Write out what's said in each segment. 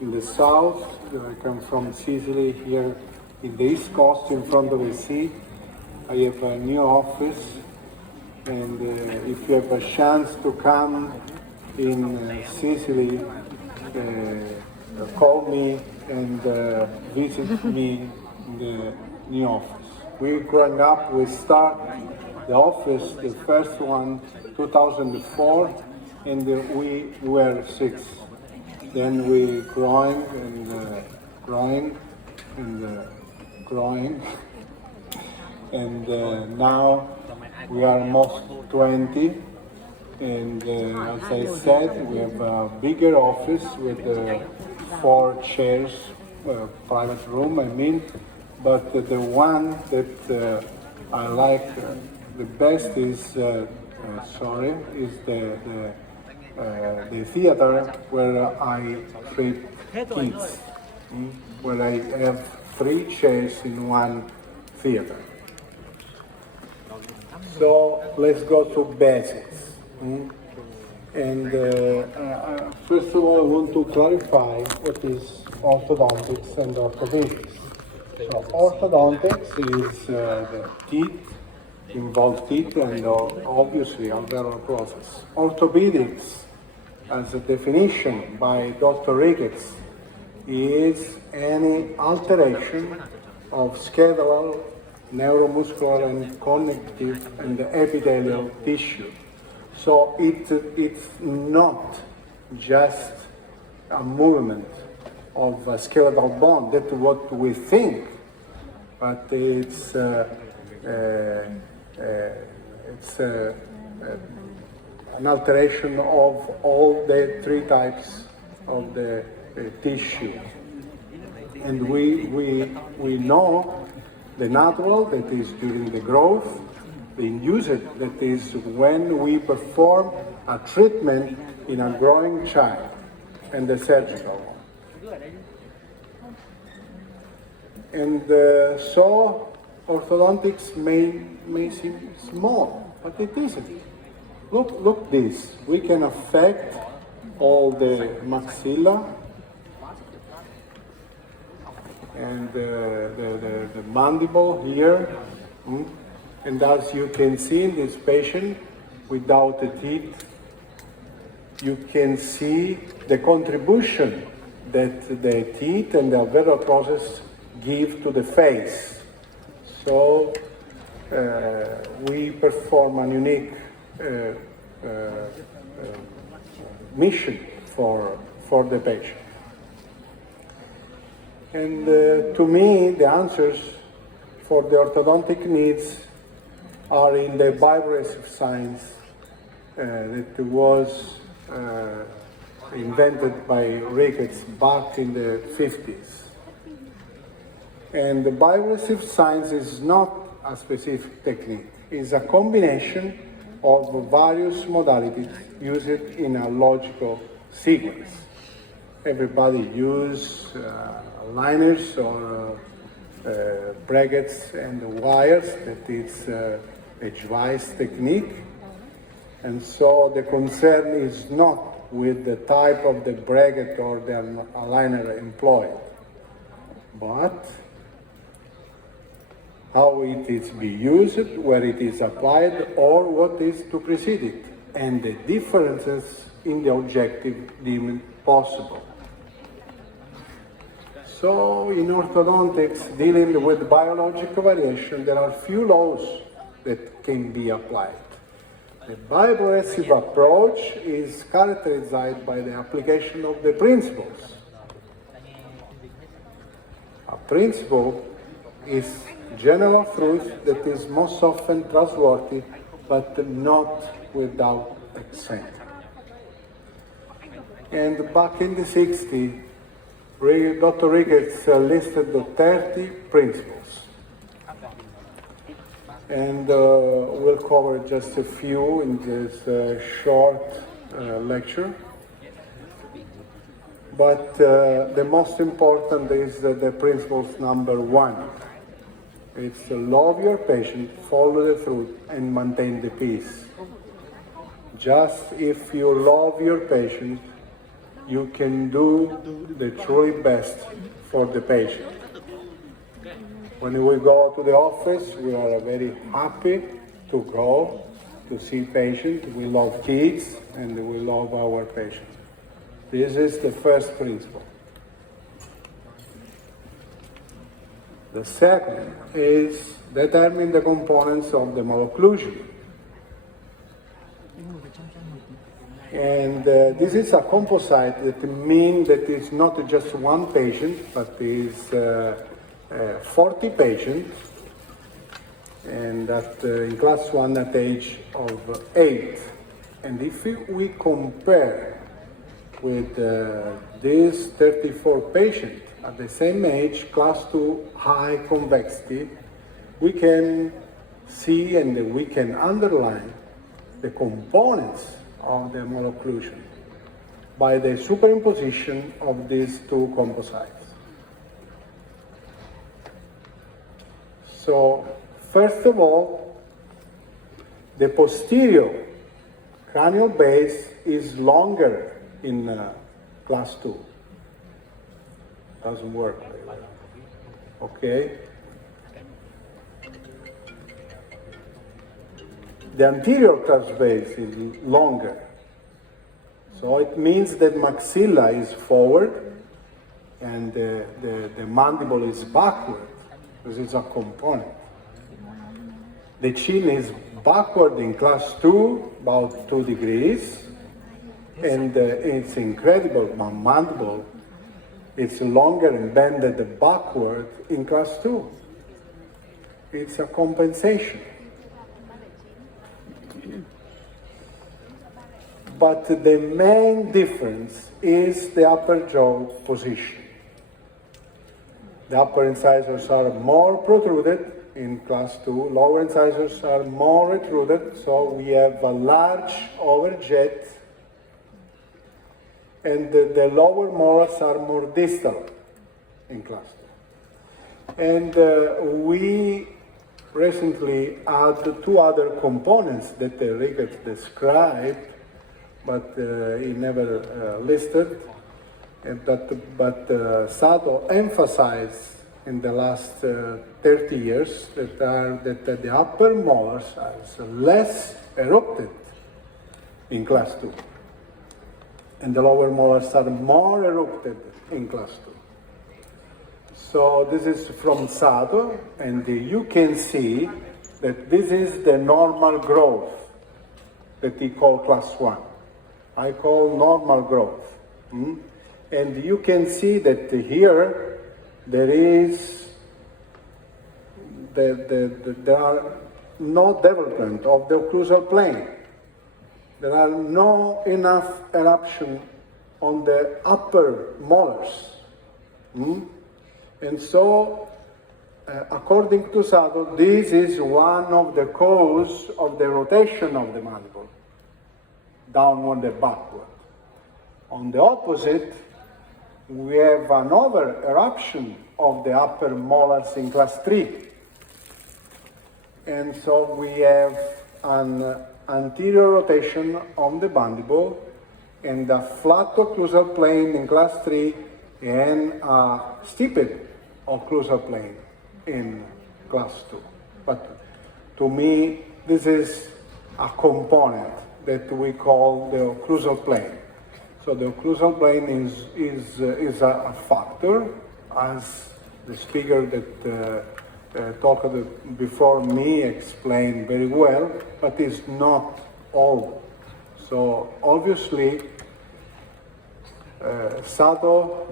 in the south. I come from Sicily, here in the East Coast, in front of the sea. I have a new office, and if you have a chance to come in Sicily, call me and visit me in the new office. We growing up, we start the office, the first one, 2004, and we were 6. Then we growing and growing and growing, and now we are almost 20. And as I said, we have a bigger office with 4 chairs, private room, I mean. But the one that I like the best is, is the theater where I treat kids, where I have 3 chairs in one theater. So let's go to basics. And first of all, I want to clarify what is orthodontics and orthopedics. So orthodontics is the teeth, involved teeth, and obviously alveolar process. Orthopedics, as a definition by Dr. Ricketts, is any alteration of skeletal, neuromuscular, and connective and epithelial tissue. So it's not just a movement of a skeletal bone, that's what we think, but it's an alteration of all the 3 types of the tissue. And we know the natural, that is during the growth, the induced, that is when we perform a treatment in a growing child, and the surgical one. And so orthodontics may seem small, but it isn't. Look this. We can affect all the maxilla and the mandible here. And as you can see in this patient, without the teeth, you can see the contribution that the teeth and the alveolar process give to the face. So we perform a unique mission for the patient. And to me, the answers for the orthodontic needs are in the bioabrasive science that was invented by Ricketts back in the 50s. And the bioabrasive science is not a specific technique. It's a combination of various modalities used in a logical sequence. Everybody uses liners or brackets and wires, that is edgewise technique. And so the concern is not with the type of the bracket or the aligner employed, but how it is be used, where it is applied, or what is to precede it, and the differences in the objective deemed possible. So in orthodontics, dealing with biological variation, there are few laws that can be applied. The bioabrasive approach is characterized by the application of the principles. A principle is general truth that is most often trustworthy, but not without accent. And back in the 60s, Dr. Ricketts listed the 30 principles. And we'll cover just a few in this short lecture. But the most important is the principles number 1. It's to love your patient, follow the truth, and maintain the peace. Just if you love your patient, you can do the truly best for the patient. When we go to the office, we are very happy to go to see patients. We love kids and we love our patients. This is the first principle. The second is determine the components of the malocclusion. And this is a composite that means that it's not just one patient, but is 40 patients, and that in class 1 at age of 8. And if we compare with these 34 patients at the same age, class 2 high convexity, we can see and we can underline the components of the malocclusion by the superimposition of these two composites. So, first of all, the posterior cranial base is longer in class 2. Doesn't work. Okay? The anterior cranial base is longer. So it means that maxilla is forward and the mandible is backward, because it's a component. The chin is backward in class 2, about 2 degrees, and it's incredible. My mandible, it's longer and bended backward in class 2. It's a compensation. But the main difference is the upper jaw position. The upper incisors are more protruded in class 2, lower incisors are more retruded, so we have a large overjet, and the lower molars are more distal in class 2. And we recently added 2 other components that Rickert described, but he never listed, but Sato emphasized in the last 30 years that the upper molars are less erupted in class 2, and the lower molars are more erupted in class 2. So this is from Sato, and you can see that this is the normal growth that he called class 1. I call normal growth. And you can see that here there are no development of the occlusal plane. There are no enough eruption on the upper molars. And so, according to Sato, this is one of the causes of the rotation of the mandible, downward and backward. On the opposite, we have an over eruption of the upper molars in class 3. And so we have an anterior rotation on the mandible and a flat occlusal plane in class 3 and a steepened occlusal plane in class 2. But to me, this is a component that we call the occlusal plane. So the occlusal plane is a factor, as the speaker that talked before me explained very well, but it's not all. So obviously, Sato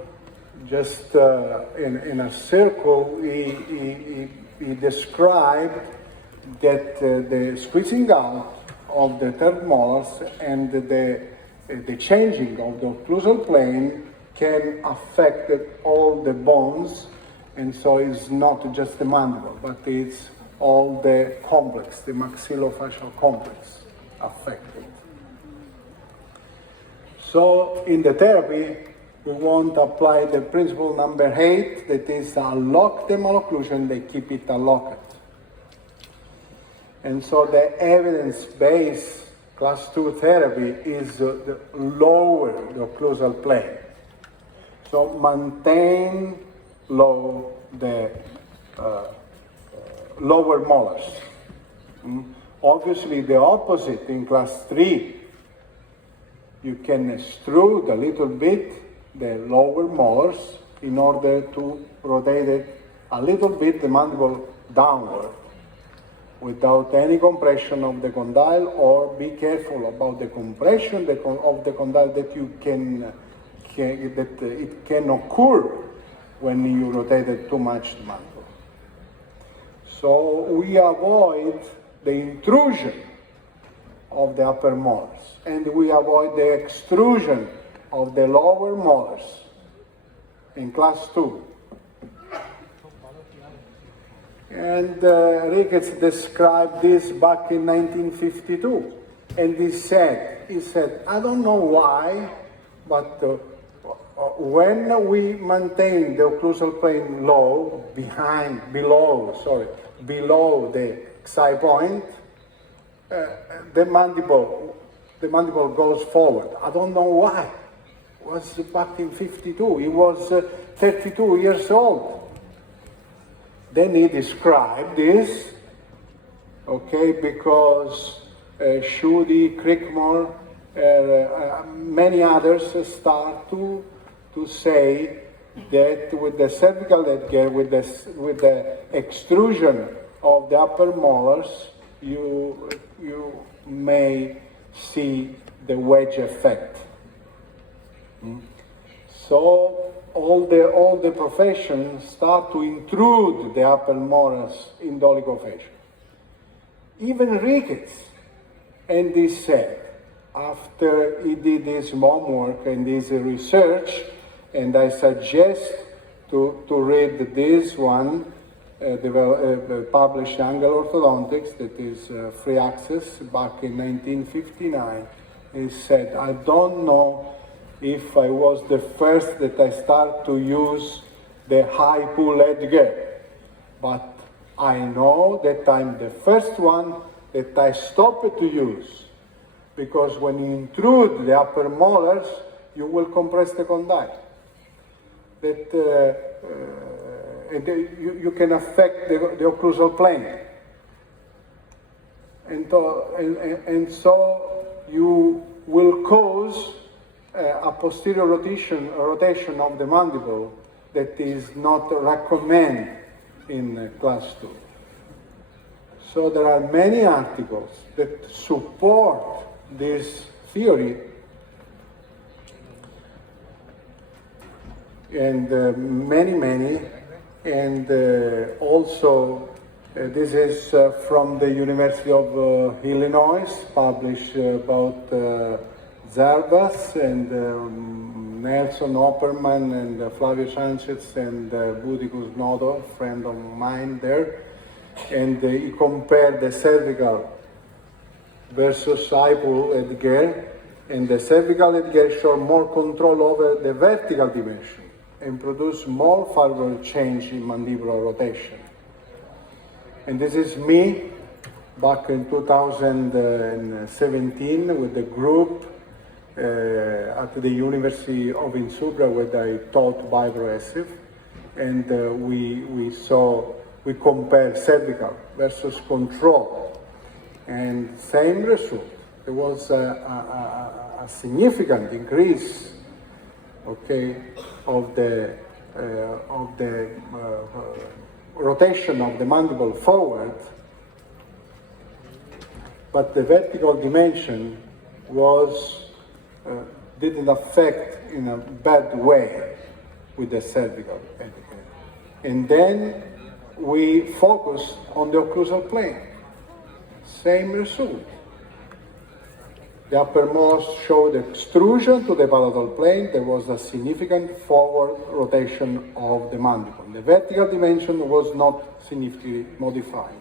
just in a circle, he described that the squeezing out of the third molars and the changing of the occlusal plane can affect all the bones, and so it's not just the mandible, but it's all the complex, the maxillofacial complex affected. So in the therapy, we want to apply the principle number 8, that is unlock the malocclusion, they keep it unlocked. And so the evidence base Class 2 therapy is the lower the occlusal plane. So maintain low the lower molars. Obviously the opposite in class 3. You can extrude a little bit the lower molars in order to rotate it a little bit the mandible downward without any compression of the condyle, or be careful about the compression of the condyle that it can occur when you rotate it too much the mandible. So we avoid the intrusion of the upper molars, and we avoid the extrusion of the lower molars in class 2. And Ricketts described this back in 1952, and he said, I don't know why, but when we maintain the occlusal plane below the xi point, the mandible goes forward. I don't know why. It was back in 52. He was 32 years old. Then he described this, okay, because Schudy, Crickmore, many others start to say that with the cervical headgear, with the extrusion of the upper molars, you may see the wedge effect. So all the professions start to intrude the upper molars in the oligofacial. Even Ricketts, and he said, after he did his homework and his research, and I suggest to read this one, published Angle Orthodontics, that is free access, back in 1959. He said, I don't know if I was the first that I start to use the high pull headgear, but I know that I'm the first one that I stopped to use, because when you intrude the upper molars, you will compress the condyle. And you can affect the occlusal plane. And so you will cause a posterior rotation of the mandible that is not recommended in class 2. So there are many articles that support this theory, and many, and also this is from the University of Illinois, published about Zarbas and Nelson Opperman and Flavio Sanchez and Budicus Nodo, friend of mine there, and he compared the cervical versus high-pull headgear, and the cervical headgear showed more control over the vertical dimension and produced more favorable change in mandibular rotation. And this is me back in 2017 with the group at the University of Insubra, where I taught bioabrasive, and we compared cervical versus control, and same result. There was a significant increase, okay, of the rotation of the mandible forward, but the vertical dimension didn't affect in a bad way with the cervical headgear. And then we focus on the occlusal plane. Same result. The uppermost showed extrusion to the palatal plane. There was a significant forward rotation of the mandible. The vertical dimension was not significantly modified.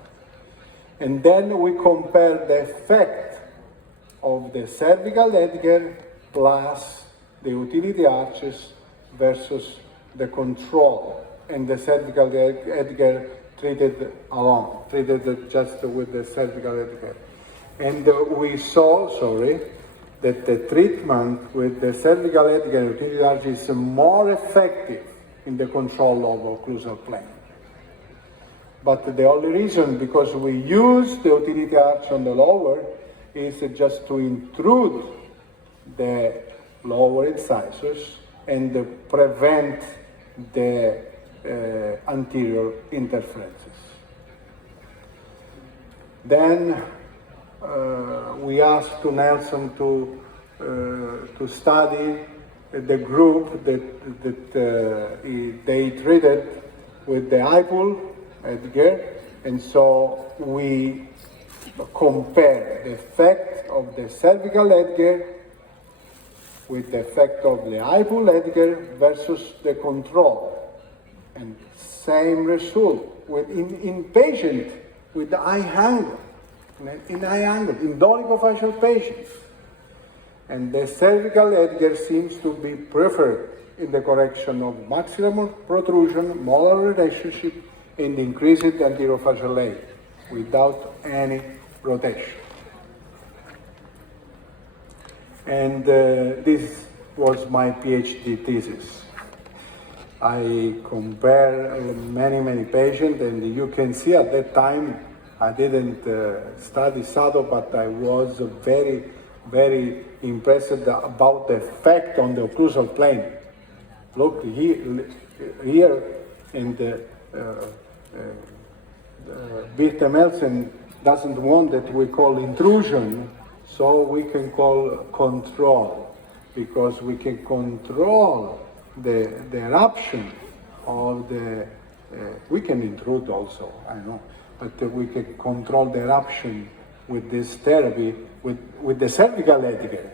And then we compare the effect of the cervical headgear plus the utility arches versus the control, and the cervical headgear treated alone, treated just with the cervical headgear. And we saw, that the treatment with the cervical edge and utility arch is more effective in the control of occlusal plane. But the only reason, because we use the utility arch on the lower, is just to intrude the lower incisors and prevent the anterior interferences. Then we asked to Nelson to study the group that they treated with the IPUL Edgar, and so we compare the effect of the cervical Edgar with the effect of the IPUL Edgar versus the control, and same result in patient with the eye angle. In eye angle, in dolichofacial patients. And the cervical Edgar seems to be preferred in the correction of maxillary protrusion, molar relationship, and increased anterofacial area without any rotation. And this was my PhD thesis. I compare many patients, and you can see at that time I didn't study SADO, but I was very impressed about the effect on the occlusal plane. Look here in the Birte Melsen doesn't want that we call intrusion, so we can call control, because we can control the eruption of the, we can intrude also, I know, but we can control the eruption with this therapy, with the cervical Edgar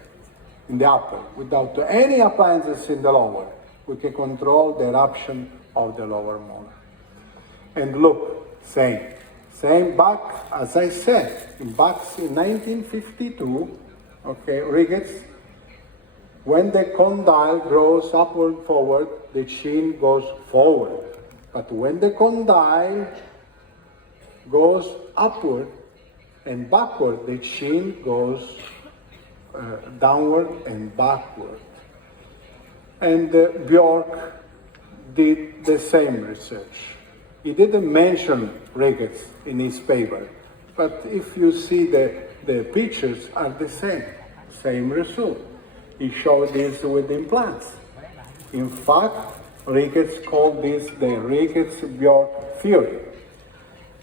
in the upper, without any appliances in the lower. We can control the eruption of the lower molar. And look, same back, as I said, back in 1952, okay, Ricketts, when the condyle grows upward forward, the chin goes forward. But when the condyle goes upward and backward, the chin goes downward and backward. And Bjork did the same research. He didn't mention Ricketts in his paper, but if you see the pictures are the same result. He showed this with implants. In fact, Ricketts called this the Ricketts-Bjork theory.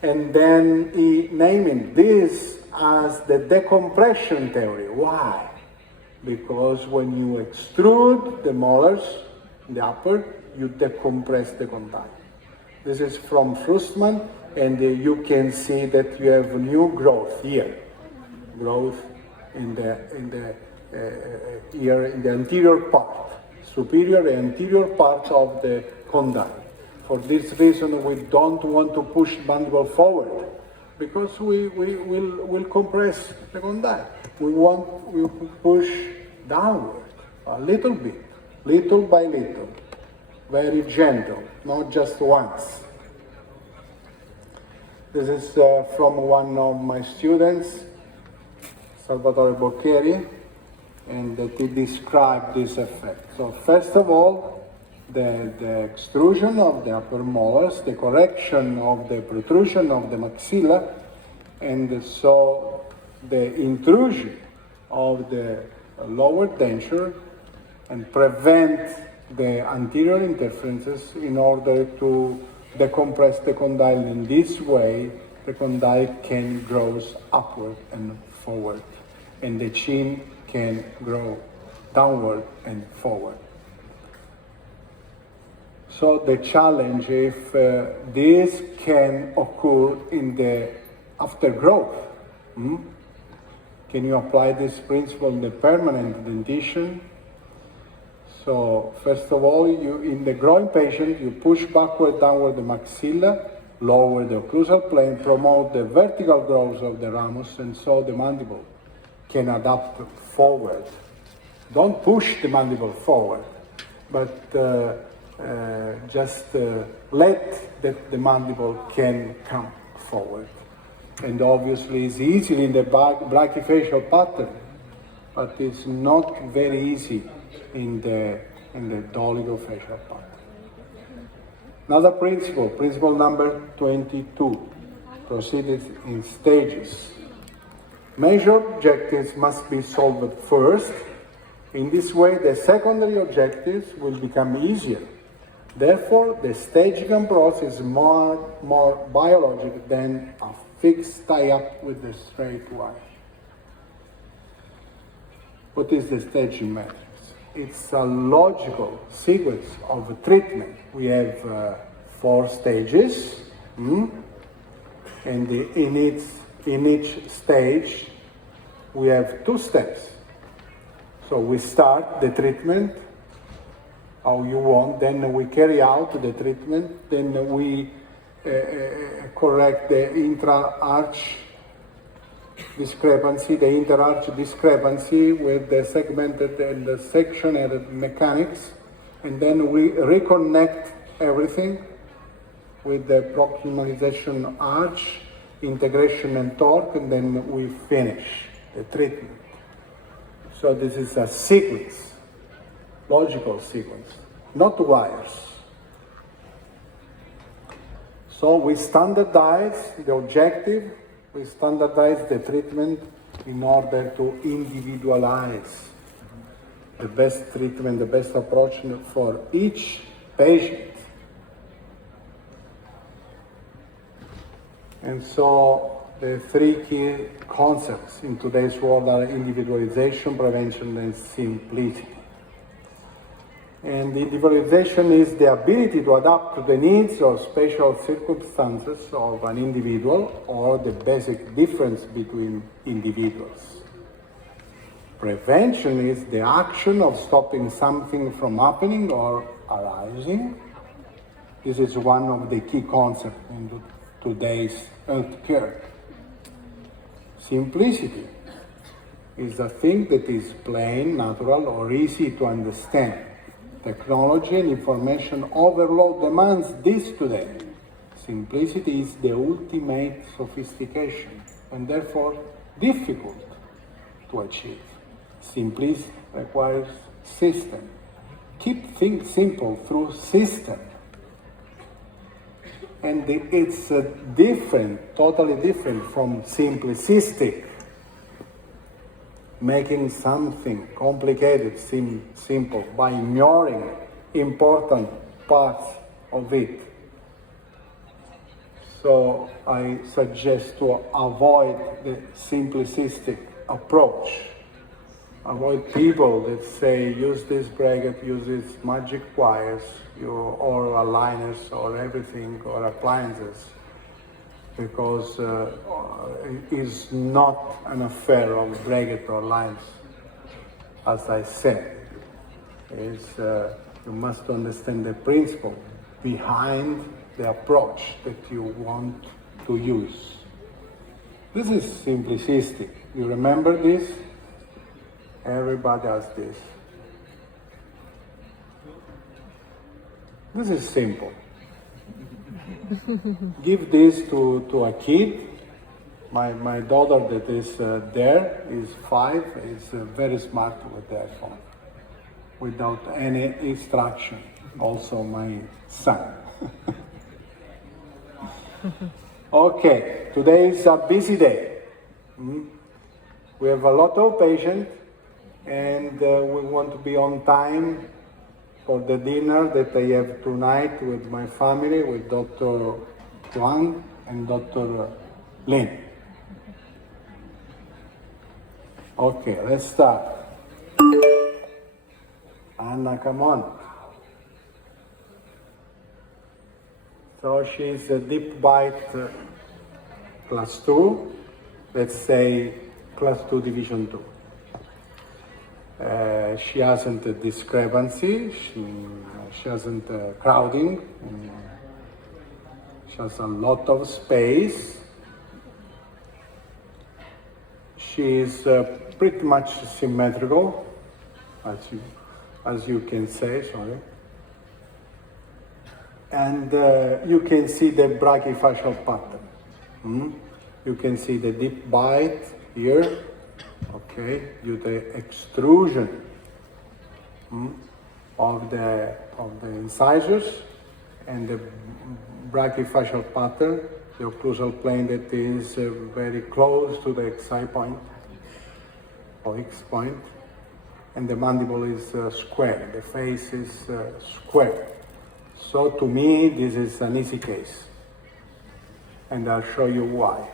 And then he named this as the decompression theory. Why? Because when you extrude the molars, the upper, you decompress the condyle. This is from Frustman, and you can see that you have new growth here. Growth in the here in the anterior part, superior and anterior part of the condyle. For this reason, we don't want to push mandible forward, because we will compress the condyle. We push downward a little bit, little by little, very gentle, not just once. This is from one of my students, Salvatore Boccheri, and that he described this effect. So first of all, the extrusion of the upper molars, the correction of the protrusion of the maxilla, and so the intrusion of the lower denture, and prevent the anterior interferences in order to decompress the condyle. In this way, the condyle can grow upward and forward, and the chin can grow downward and forward. So the challenge, if this can occur in the aftergrowth, can you apply this principle in the permanent dentition? So first of all, in the growing patient, you push backward, downward the maxilla, lower the occlusal plane, promote the vertical growth of the ramus, and so the mandible can adapt forward. Don't push the mandible forward, but just let the mandible can come forward. and obviously it's easy in the brachyfacial pattern, but it's not very easy in the dolichofacial pattern. Another principle number 22, proceeded in stages. Major objectives must be solved first. In this way, the secondary objectives will become easier. Therefore, the staging process is more biological than a fixed tie-up with the straight wire. What is the staging matrix? It's a logical sequence of treatment. We have 4 stages, and in each stage we have 2 steps. So we start the treatment how you want, then we carry out the treatment, then we correct the intra-arch discrepancy, the inter-arch discrepancy with the segmented and the sectioned mechanics, and then we reconnect everything with the proximalization arch, integration and torque, and then we finish the treatment. So this is a sequence, logical sequence, not wires. So we standardize the objective, we standardize the treatment in order to individualize the best treatment, the best approach for each patient. And so the 3 key concepts in today's world are individualization, prevention, and simplicity. And individualization is the ability to adapt to the needs or special circumstances of an individual or the basic difference between individuals. Prevention is the action of stopping something from happening or arising. This is one of the key concepts in today's healthcare. Simplicity is a thing that is plain, natural, or easy to understand. Technology and information overload demands this today. Simplicity is the ultimate sophistication and therefore difficult to achieve. Simplicity requires system. Keep things simple through system. And it's different, totally different from simplicistic, making something complicated seem simple by ignoring important parts of it. So I suggest to avoid the simplistic approach. Avoid people that say, use this bracket, use this magic wires, or aligners, or everything, or appliances, because it's not an affair of bracket or lines. As I said, you must understand the principle behind the approach that you want to use. This is simplistic. You remember this? Everybody does this. This is simple. Give this to a kid. My daughter that is there is 5, is very smart with the iPhone, without any instruction. Also my son. Okay, today is a busy day. We have a lot of patients, and we want to be on time for the dinner that I have tonight with my family, with Dr. Wang and Dr. Lin. Okay, let's start. Anna, come on. So she's a deep bite class 2, let's say class 2 division 2. She hasn't a discrepancy, she hasn't crowding, she has a lot of space. She is pretty much symmetrical, as you can say, sorry. And you can see the brachyfacial pattern. You can see the deep bite here, okay, due to the extrusion of the incisors and the brachyfacial pattern, the occlusal plane that is very close to the excite point or X point, and the mandible is square, the face is square. So to me, this is an easy case, and I'll show you why.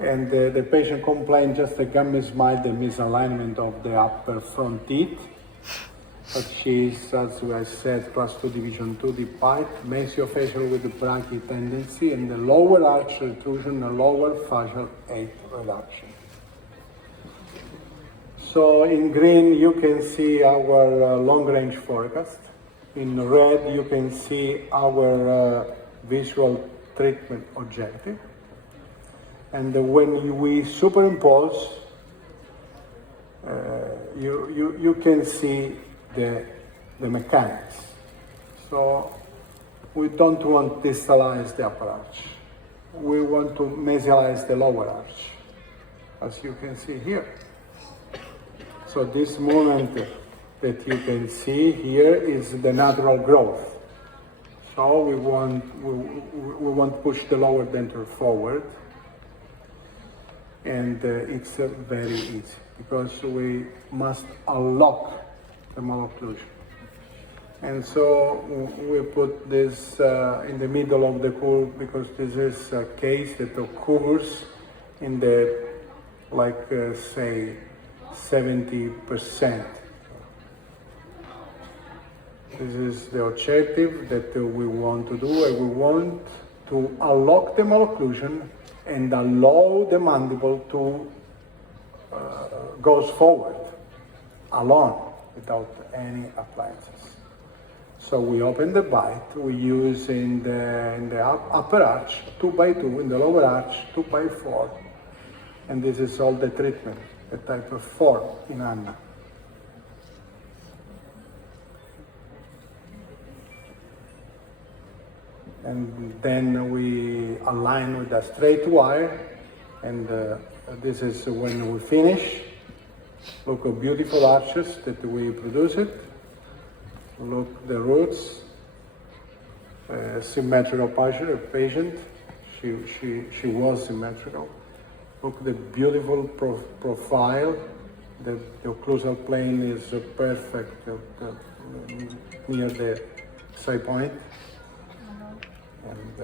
And the patient complained just a gummy smile, the misalignment of the upper front teeth. But she's, as I said, class 2 division 2 deep bite, maxillofacial with the brachy tendency, and the lower arch retrusion, the lower facial 8 reduction. So in green, you can see our long-range forecast. In red, you can see our visual treatment objective. And when we superimpose, you can see the mechanics. So we don't want to distalize the upper arch. We want to mesialize the lower arch, as you can see here. So this movement that you can see here is the natural growth. So we want to push the lower denture forward. And it's very easy because we must unlock the malocclusion. And so we put this in the middle of the curve because this is a case that occurs in the, say, 70%. This is the objective that we want to do, and we want to unlock the malocclusion and allow the mandible to goes forward alone without any appliances. So we open the bite, we use in the upper arch 2 by 2, in the lower arch 2 by 4, and this is all the treatment that I perform in Anna. And then we align with a straight wire, and this is when we finish. Look at beautiful arches that we produce it. Look the roots, symmetrical patient. She was symmetrical. Look the beautiful profile. The occlusal plane is perfect near the side point. And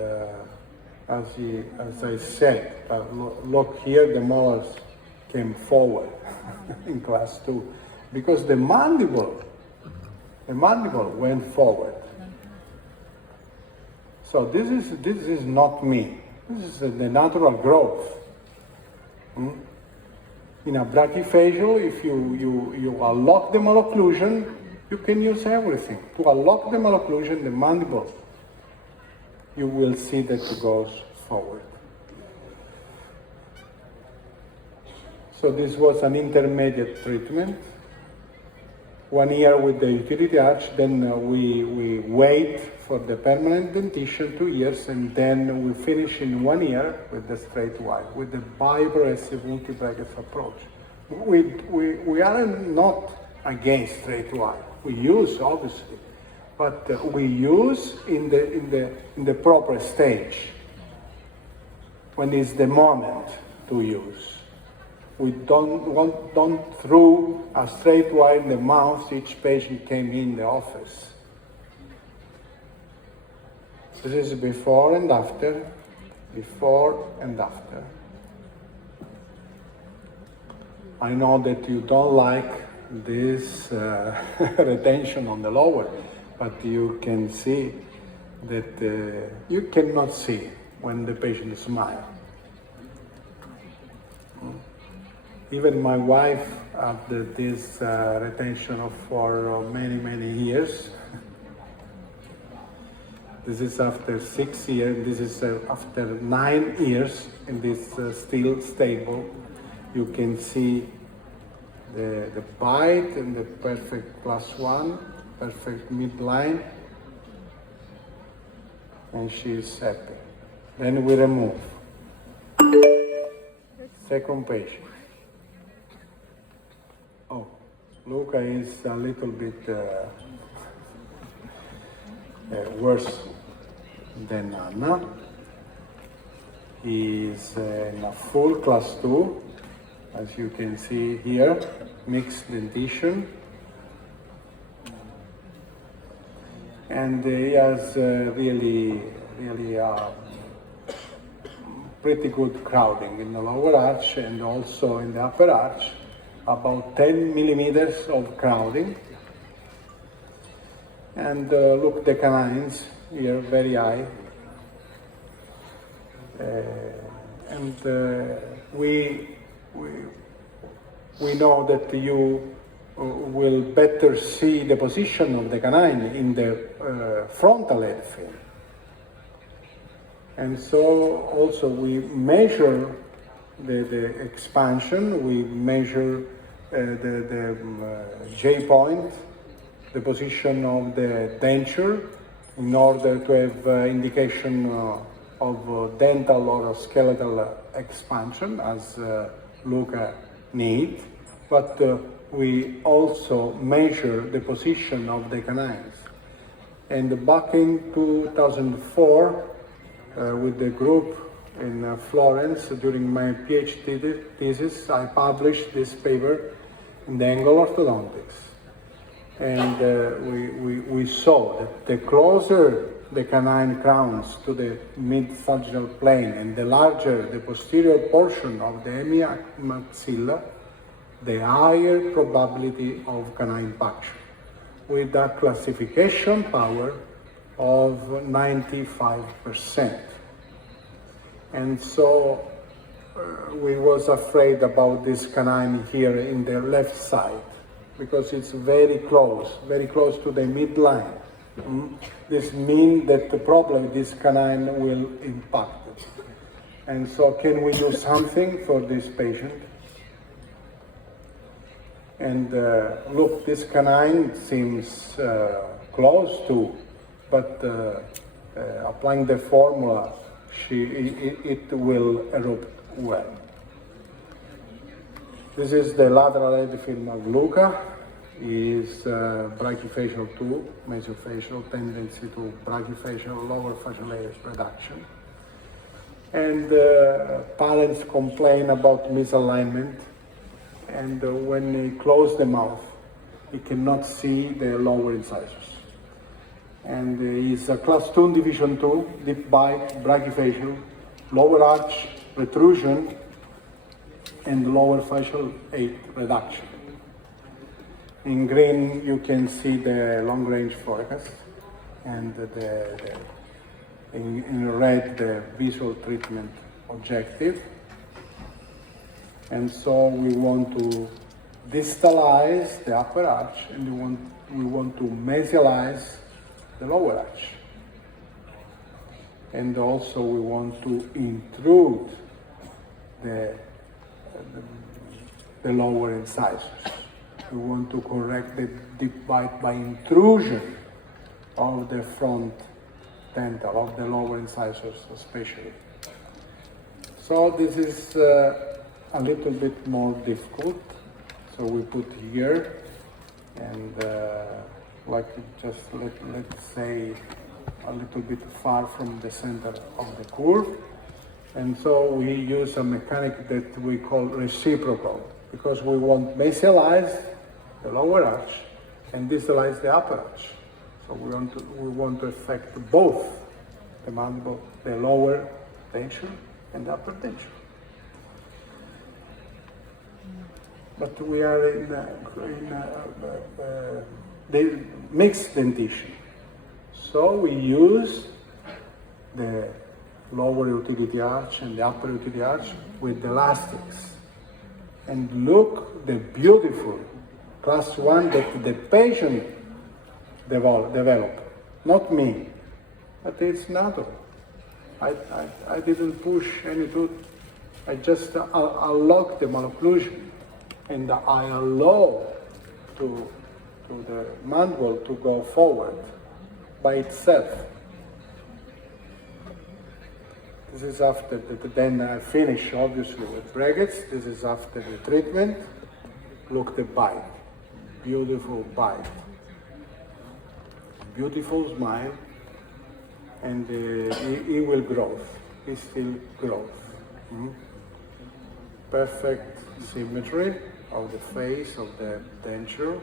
as I said, look here, the molars came forward in class 2 because the mandible went forward. So this is not me. This is the natural growth. In a brachyfacial, if you unlock the malocclusion, you can use everything. To unlock the malocclusion, the mandible, you will see that it goes forward. So this was an intermediate treatment. 1 year with the utility arch, then we wait for the permanent dentition 2 years, and then we finish in 1 year with the straight wire, with the biprogressive multi-brackets approach. We are not against straight wire. We use, obviously, but we use in the proper stage, when it's the moment to use. We don't throw a straight wire in the mouth each patient came in the office. This is before and after, before and after. I know that you don't like this retention on the lower, but you can see that you cannot see when the patient smiles. Even my wife had this retention for many years. This is after 6 years, this is after 9 years, and this still stable. You can see the bite and the perfect +1, perfect midline, and she is happy. Then we remove. Second patient. Oh, Luca is a little bit worse than Anna. He is in a full class 2, as you can see here, mixed dentition. And he has really pretty good crowding in the lower arch and also in the upper arch, about 10 millimeters of crowding. And look, the canines here very high. And we know that you will better see the position of the canine in the frontal head fin. And so also we measure the expansion, we measure the J point, the position of the denture, in order to have indication of dental or skeletal expansion, as Luca needs. But we also measure the position of the canines. And back in 2004, with the group in Florence, during my PhD thesis, I published this paper in the angle orthodontics. And we saw that the closer the canine crowns to the mid-sagittal plane and the larger the posterior portion of the hemimaxilla, the higher probability of canine puncture, with a classification power of 95%. And so we was afraid about this canine here in the left side, because it's very close to the midline. This means that probably this canine will impact it. And so can we do something for this patient? And look, this canine seems close to, but applying the formula, it will erupt well. This is the lateral head film of Luca. He is brachyfacial 2, mesofacial, tendency to brachyfacial, lower facial area reduction. And parents complain about misalignment. And when he closes the mouth, he cannot see the lower incisors. And he's a class 2 division 2, deep bite, brachyfacial, lower arch protrusion, and lower facial 8 reduction. In green, you can see the long-range forecast, and in red, the visual treatment objective. And so we want to distalize the upper arch, and we want to mesialize the lower arch. And also we want to intrude the lower incisors. We want to correct the deep bite by intrusion of the front dental, of the lower incisors especially. So this is a little bit more difficult. So we put here, and like just let's say a little bit far from the center of the curve. And so we use a mechanic that we call reciprocal, because we want mesialize the lower arch and distalize the upper arch. So we want to affect both the mandible, the lower denture and the upper denture. But we are in the mixed dentition. So we use the lower utility arch and the upper utility arch with elastics. And look the beautiful class 1 that the patient developed, not me, but it's natural. I didn't push any tooth, I just unlocked the malocclusion, and I allow to the mandible to go forward by itself. This is after then I finish obviously with brackets. This is after the treatment. Look the bite, beautiful bite, beautiful smile, and he will growth. He still growth. Perfect symmetry of the face, of the denture,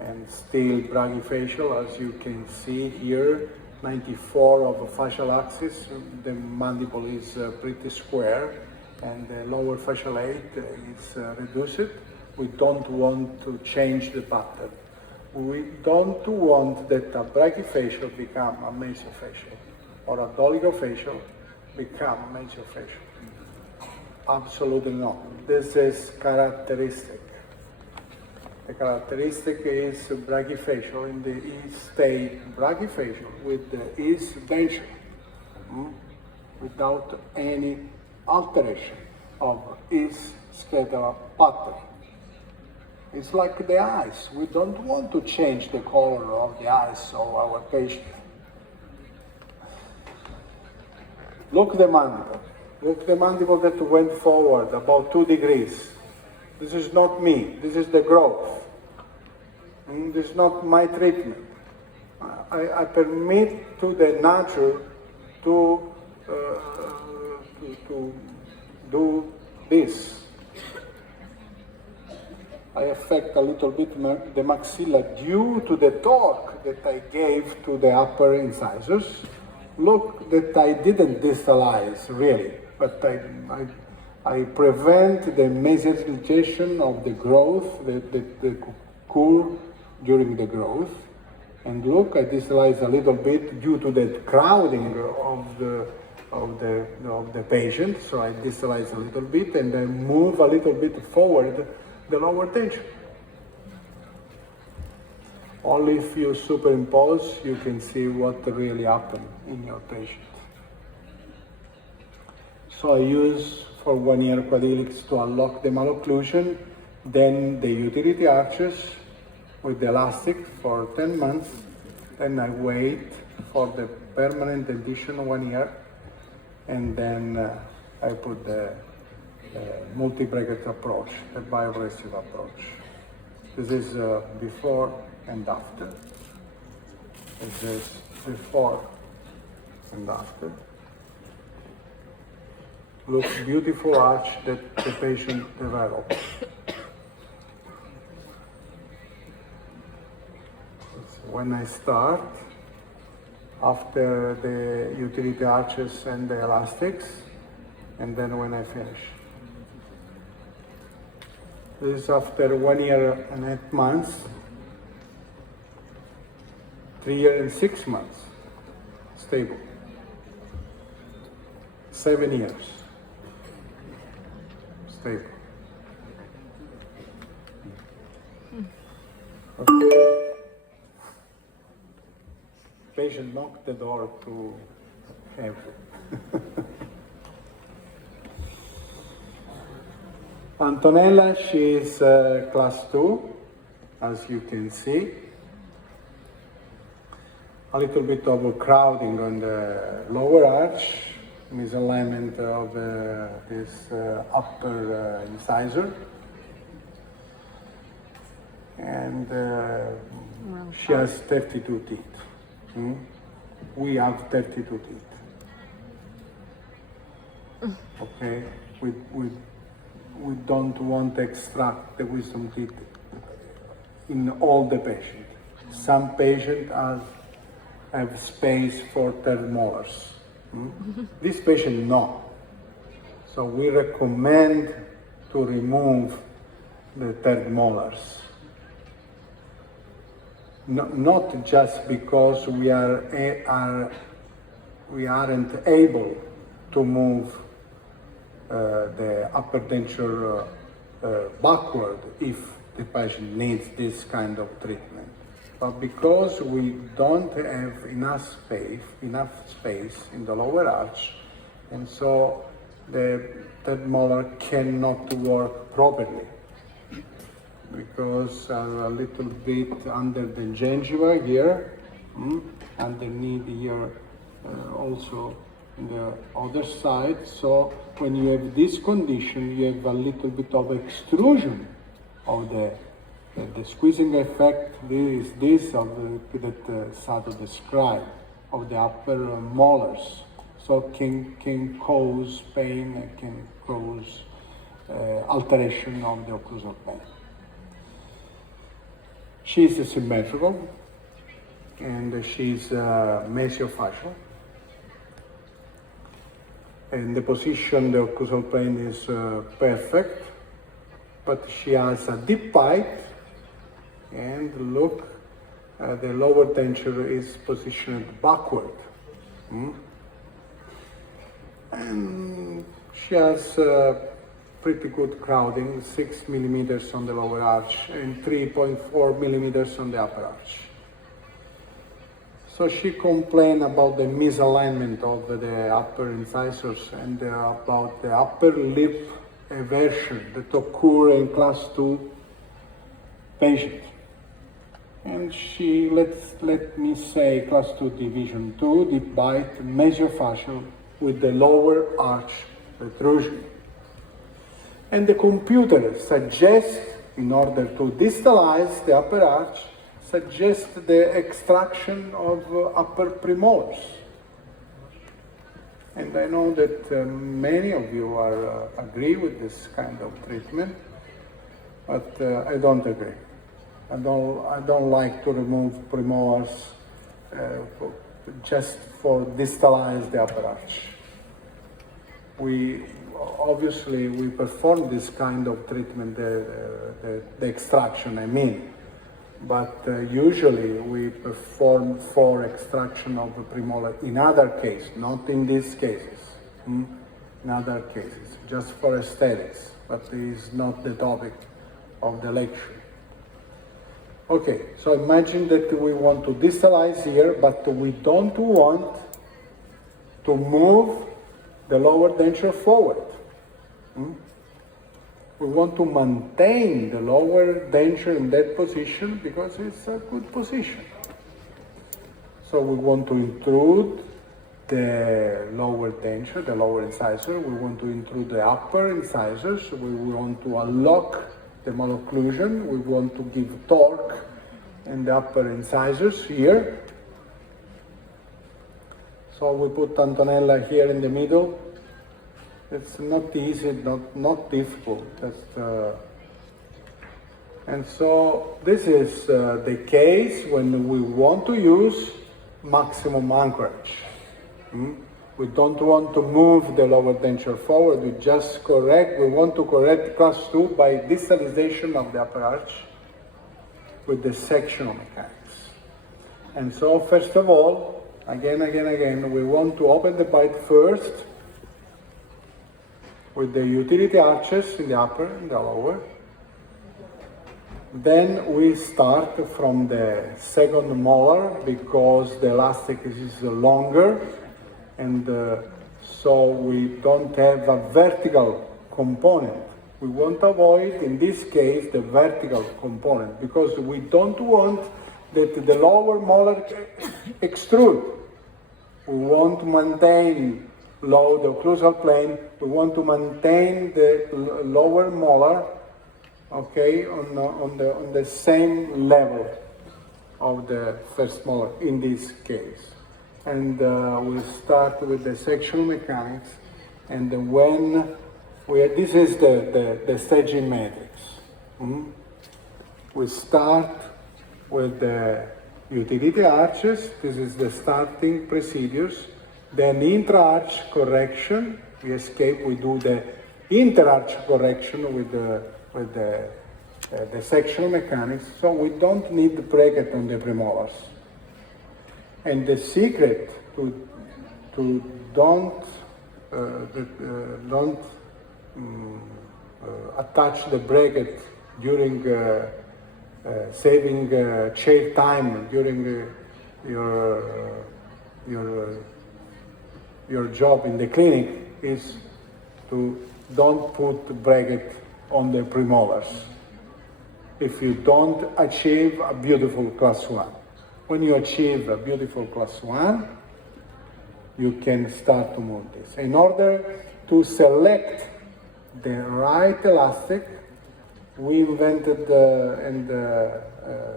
and still brachyfacial, as you can see here. 94 of the facial axis, the mandible is pretty square, and the lower facial height is reduced. We don't want to change the pattern. We don't want that a brachyfacial become a mesofacial, or a dolichofacial become a mesofacial. Absolutely not. This is characteristic. The characteristic is brachyfacial, and the is stay brachyfacial with the is denture, without any alteration of is scleral pattern. It's like the eyes. We don't want to change the color of the eyes of our patient. Look the mandible. Look the mandible that went forward about 2 degrees. This is not me, this is the growth. This is not my treatment. I permit to the nature to do this. I affect a little bit the maxilla due to the torque that I gave to the upper incisors. Look that I didn't distalize really, but I prevent the mesothelialization of the growth, the curve during the growth. And look, I distalize a little bit due to the crowding of the patient. So I distalize a little bit and then move a little bit forward the lower denture. Only if you superimpose, you can see what really happened in your patient. So I use for 1 year quadrilex to unlock the malocclusion, then the utility arches with the elastic for 10 months, then I wait for the permanent dentition 1 year, and then I put the multi-bracket approach, the bioabrasive approach. This is before and after. This is before and after. Look, beautiful arch that the patient developed. When I start, after the utility arches and the elastics, and then when I finish. This is after 1 year and 8 months, 3 years and 6 months, stable. 7 years, stable. Okay. Patient knocked the door to heaven. Antonella, she is class 2, as you can see. A little bit of a crowding on the lower arch, misalignment of this upper incisor. And she has 32 teeth. We have 32 teeth. Okay, we don't want to extract the wisdom teeth in all the patients. Some patients have space for third molars. This patient no. So we recommend to remove the third molars. Not just because we aren't able to move the upper denture backward if the patient needs this kind of treatment, but because we don't have enough space in the lower arch, and so the third molar cannot work properly. Because a little bit under the gingiva here, underneath here also on the other side. So when you have this condition, you have a little bit of extrusion of the squeezing effect. This of that Sato described of the upper molars. So can cause pain and can cause alteration of the occlusal plane. She's symmetrical and she's mesofascial. And the position, the occlusal plane is perfect, but she has a deep bite, and look, the lower denture is positioned backward. And she has pretty good crowding, 6 millimeters on the lower arch and 3.4 millimeters on the upper arch. So she complained about the misalignment of the upper incisors and about the upper lip eversion that occur in class 2 patients. And she, let me say, class 2 division 2, deep bite, mesofascial with the lower arch protrusion. And the computer suggests, in order to distalize the upper arch, suggests the extraction of upper premolars. And I know that many of you agree with this kind of treatment, but I don't agree. I don't like to remove premolars just for distalize the upper arch. We obviously perform this kind of treatment, the extraction, I mean. But usually we perform for extraction of the premolar in other cases, not in these cases, in other cases, just for aesthetics, but this is not the topic of the lecture. Okay, so imagine that we want to distalize here, but we don't want to move the lower denture forward. We want to maintain the lower denture in that position because it's a good position. So we want to intrude the lower denture, the lower incisor. We want to intrude the upper incisors. We want to unlock the malocclusion. We want to give torque in the upper incisors here. So we put Antonella here in the middle. It's not easy, not difficult. And so this is the case when we want to use maximum anchorage. We don't want to move the lower denture forward. We want to correct class 2 by distalization of the upper arch with the sectional mechanics. And so first of all, again, we want to open the bite first with the utility arches in the upper and the lower. Then we start from the second molar because the elastic is longer, and so we don't have a vertical component. We want to avoid, in this case, the vertical component because we don't want that the lower molar extrude. We want to maintain low the occlusal plane. We want to maintain the lower molar, okay, on the same level of the first molar in this case. And we start with the sectional mechanics, and when this is the staging matrix. We start with the utility arches. This is the starting procedures. Then intra-arch correction, we escape, we do the inter-arch correction with the sectional mechanics, so we don't need the bracket on the premolars. And the secret to don't attach the bracket during saving chair time during your job in the clinic is to don't put the bracket on the premolars if you don't achieve a beautiful class 1. When you achieve a beautiful class 1, you can start to move this. In order to select the right elastic, we invented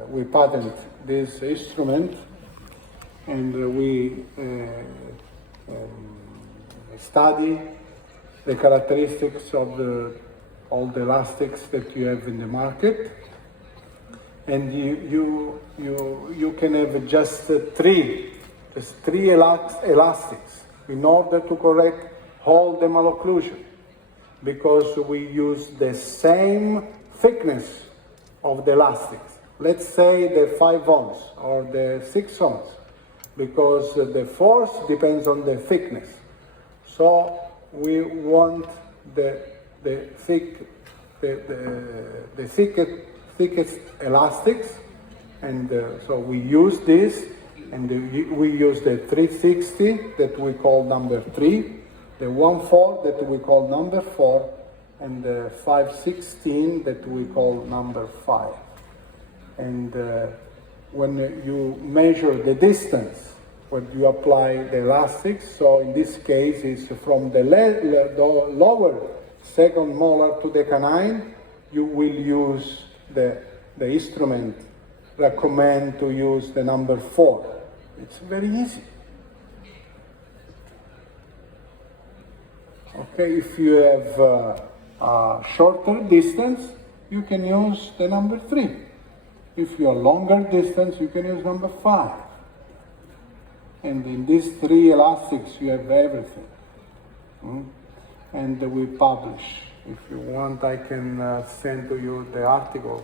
we patented this instrument, and we study the characteristics of all the elastics that you have in the market, and you can have just three elastics in order to correct all the malocclusion, because we use the same thickness of the elastics. Let's say the 5 ounce or the 6 ounce, because the force depends on the thickness. So we want the thickest elastics, and so we use this, and we use the 360 that we call number 3, the 1/4 that we call number 4, and the 5/16 that we call number 5. And when you measure the distance, when you apply the elastics, so in this case it's from the lower second molar to the canine, you will use the instrument recommend to use the number 4. It's very easy. Okay, if you have a shorter distance, you can use the number 3. If you are longer distance, you can use number 5. And in these 3 elastics, you have everything. And we publish. If you want, I can send to you the article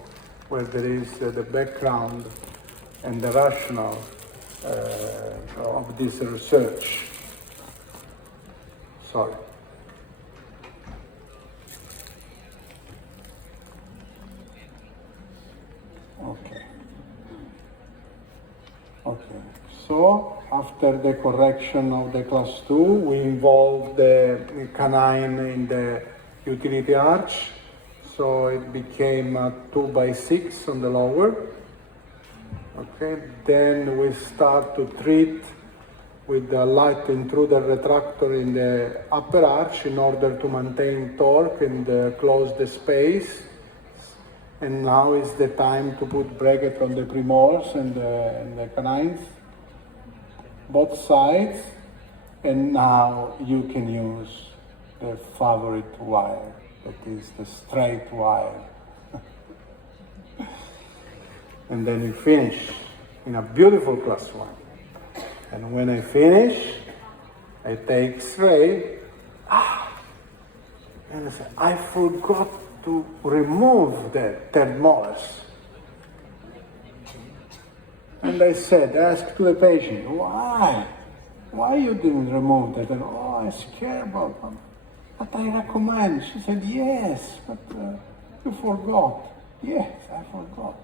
where there is the background and the rationale of this research. Sorry. Okay, so after the correction of the class 2, we involved the canine in the utility arch, so it became a 2x6 on the lower. Okay, then we start to treat with the light intruder retractor in the upper arch in order to maintain torque and close the space. And now is the time to put bracket on the premolars and the canines, both sides. And now you can use the favorite wire, that is the straight wire. And then you finish in a beautiful class 1. And when I finish, I take X-ray, and I say, I forgot to remove the third molars. And I said, ask to the patient, why? Why you didn't remove that? And, oh, I'm scared about them. But I recommend. She said, yes, but you forgot. Yes, I forgot.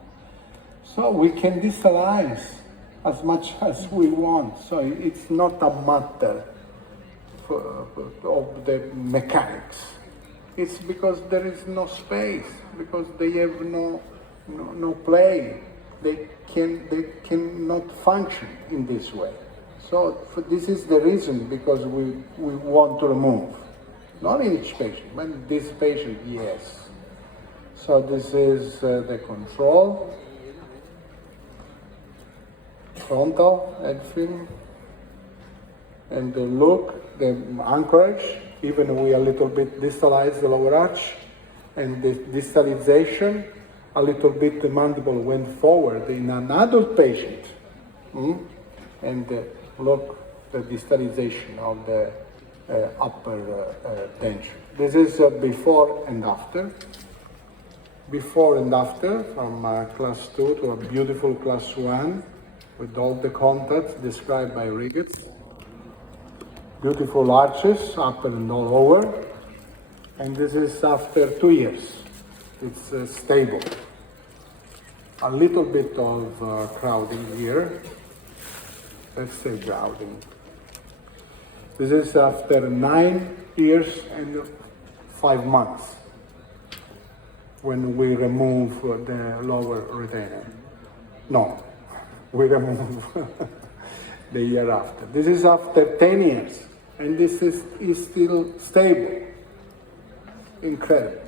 So we can distalize as much as we want. So it's not a matter of the mechanics. It's because there is no space, because they have no play. They cannot function in this way. So this is the reason because we want to remove. Not in each patient, but this patient, yes. So this is the control. Frontal head film. And the look, the anchorage, even we a little bit distalize the lower arch, and the distalization, a little bit the mandible went forward in an adult patient. And look, the distalization of the upper tension. This is before and after. Before and after, from class 2 to a beautiful class 1, with all the contacts described by Ricketts. Beautiful arches, upper and lower. And this is after 2 years. It's stable. A little bit of crowding here. Let's say crowding. This is after 9 years and 5 months when we remove the lower retainer. No, we remove the year after. This is after 10 years, and this is still stable. Incredible.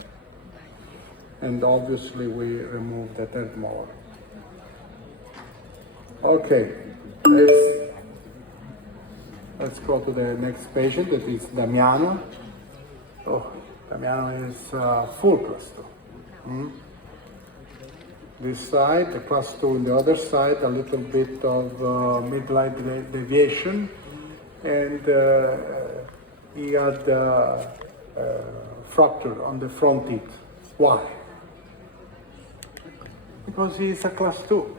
And obviously we remove the third molar. Okay, let's go to the next patient, that is Damiano. Oh, Damiano is full class 2. This side, the class 2 on the other side, a little bit of midline deviation, and he had fracture on the front teeth. Why? Because he is a class 2.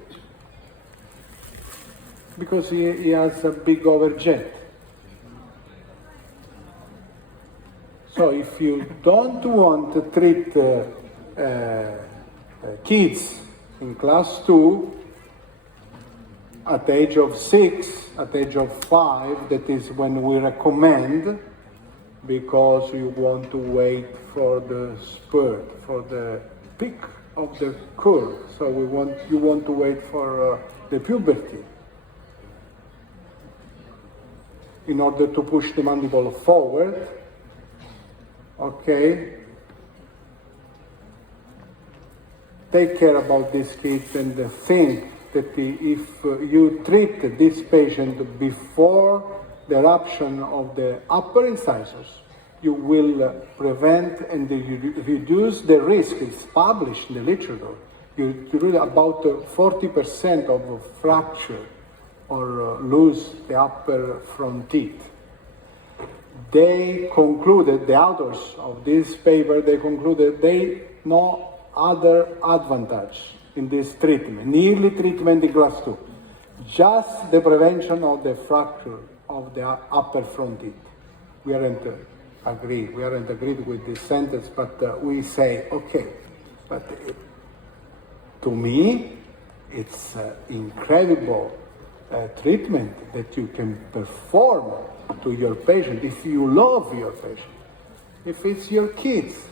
Because he has a big overjet. So if you don't want to treat kids in class 2 at the age of 6, at the age of 5, that is when we recommend, because you want to wait for the spurt, for the peak of the curve. So you want to wait for the puberty in order to push the mandible forward. Okay. Take care about this kid and think that if you treat this patient before the eruption of the upper incisors, you will prevent and you reduce the risk. It's published in the literature. You read about 40% of fracture or lose the upper front teeth. They concluded, the authors of this paper, they concluded they no other advantage in this treatment, nearly treatment in class 2, just the prevention of the fracture of the upper front teeth. We aren't agreed with this sentence, but we say, okay, but to me, it's incredible treatment that you can perform to your patient if you love your patient, if it's your kids.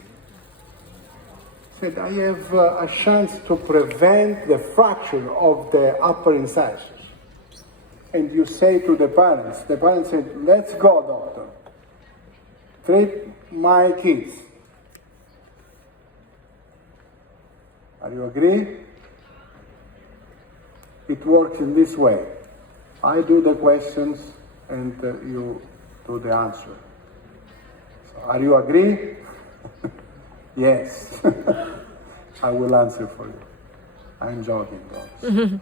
Said, I have a chance to prevent the fracture of the upper incisors. And you say to the parents said, let's go, doctor, treat my kids. Are you agree? It works in this way. I do the questions and you do the answer. So, are you agree? Yes. I will answer for you. I'm joking, guys.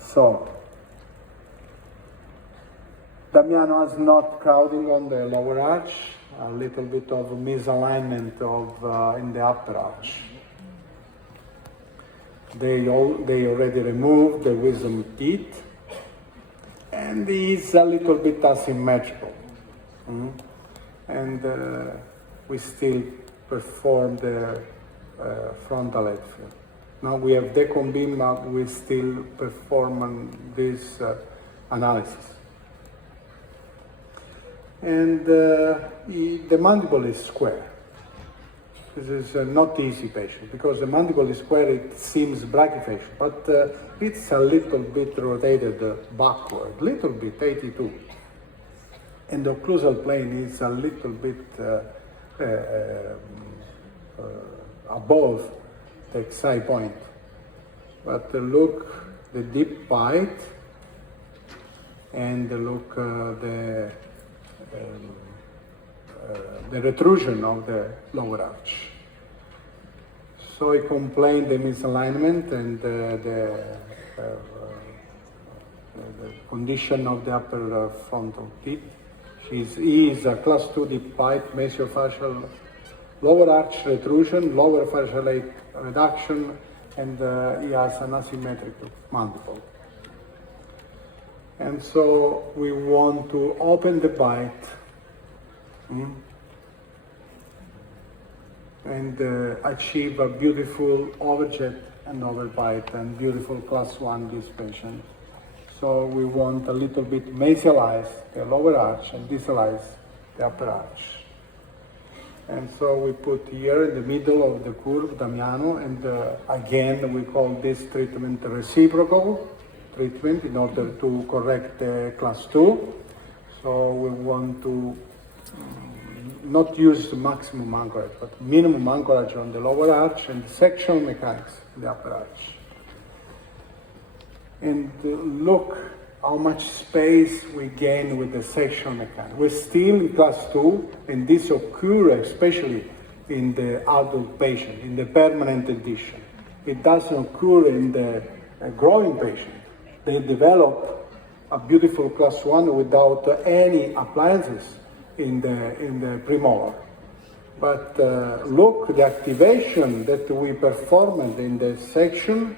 So, Damiano has not crowding on the lower arch, a little bit of misalignment in the upper arch. They already removed the wisdom teeth, and he's a little bit asymmetrical. And we still perform the frontal head film. Now we have deconbeam, but we still perform this analysis. And the mandible is square. This is not easy patient, because the mandible is square, it seems brachyfacial, but it's a little bit rotated backward, little bit, 82. And the occlusal plane is a little bit above the exi point. But look the deep bite, and look the retrusion of the lower arch. So he complained the misalignment and the condition of the upper frontal teeth. He is a class 2 deep bite, messiofacial lower arch retrusion, lower facial reduction, and he has an asymmetric mandible. And so we want to open the bite and achieve a beautiful overjet and overbite and beautiful class 1 this patient. So we want a little bit mesialize the lower arch and distalize the upper arch. And so we put here in the middle of the curve Damiano, and again we call this treatment reciprocal treatment in order to correct the class 2. So we want to not use the maximum anchorage, but minimum anchorage on the lower arch and sectional mechanics in the upper arch. And look how much space we gain with the sectional mechanics. We're still in class 2, and this occurs especially in the adult patient, in the permanent edition. It doesn't occur in the growing patient. They develop a beautiful class 1 without any appliances in the premolar. But look, the activation that we performed in the section,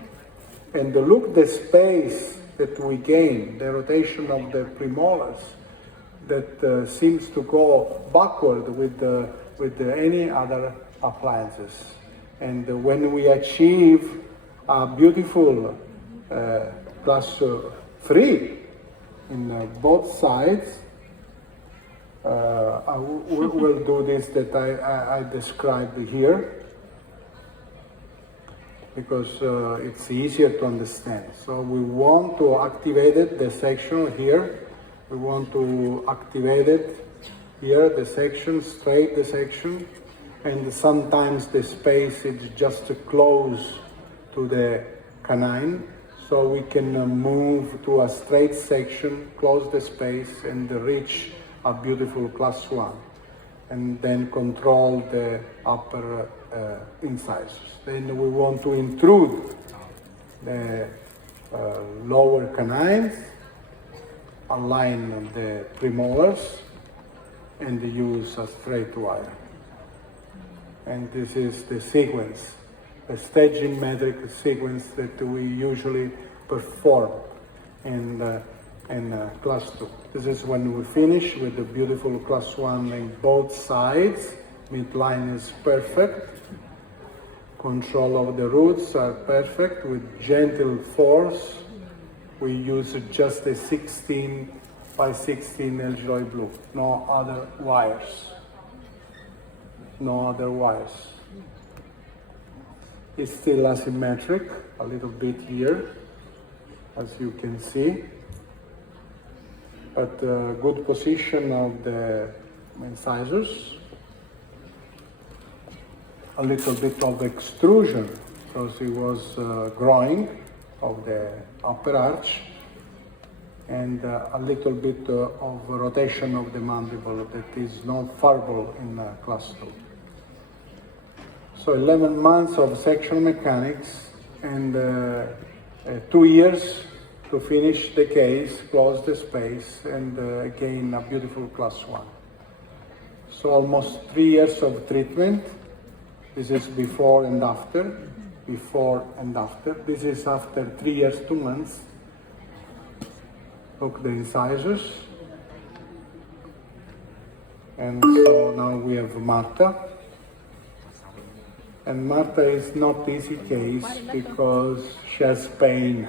and look the space that we gain, the rotation of the premolars that seems to go backward with any other appliances. And when we achieve a beautiful class 3 in both sides, I will do this that I described here, because it's easier to understand. So we want to activate it, the section here. We want to activate it here, the section, straight the section. And sometimes the space is just close to the canine. So we can move to a straight section, close the space, and reach a beautiful class 1. And then control the upper incisors. Then we want to intrude the lower canines, align the premolars, and use a straight wire. And this is the sequence, a staging metric sequence that we usually perform in class 2. This is when we finish with the beautiful class 1 in both sides. Midline is perfect. Control of the roots are perfect with gentle force. We use just a 16 by 16 Elgiroy blue, no other wires. No other wires. It's still asymmetric, a little bit here, as you can see. But good position of the incisors. A little bit of extrusion, because it was growing of the upper arch, and a little bit of rotation of the mandible that is not farble in class 2. So 11 months of sectional mechanics and 2 years to finish the case, close the space, and gain a beautiful class 1. So almost 3 years of treatment. This is before and after, before and after. This is after 3 years, 2 months. Look, the incisors. And so now we have Marta. And Marta is not easy case because she has pain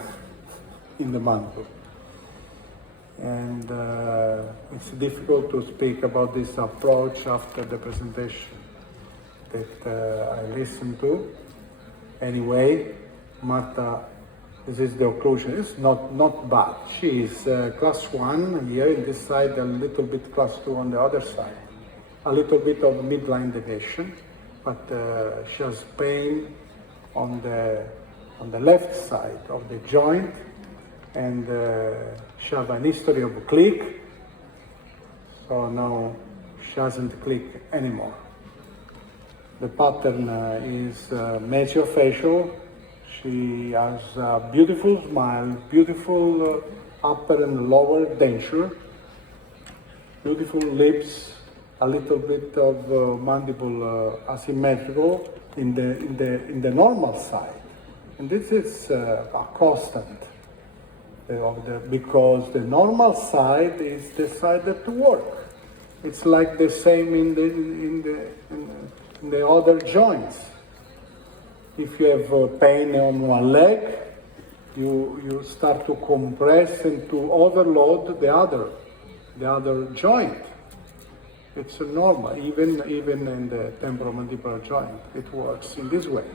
in the mantle. And it's difficult to speak about this approach after the presentation that I listened to. Anyway, Marta, this is the occlusion. It's not bad. She is class 1 here in this side, a little bit class 2 on the other side. A little bit of midline deviation, but she has pain on the left side of the joint, and she has an history of click, so now she doesn't click anymore. The pattern is maxillofacial. She has a beautiful smile, beautiful upper and lower denture, beautiful lips, a little bit of mandible asymmetrical in the normal side, and this is a constant because the normal side is the side that works. It's like the same in the other joints. If you have pain on one leg, you start to compress and to overload the other joint. It's normal, even in the temporomandibular joint, it works in this way.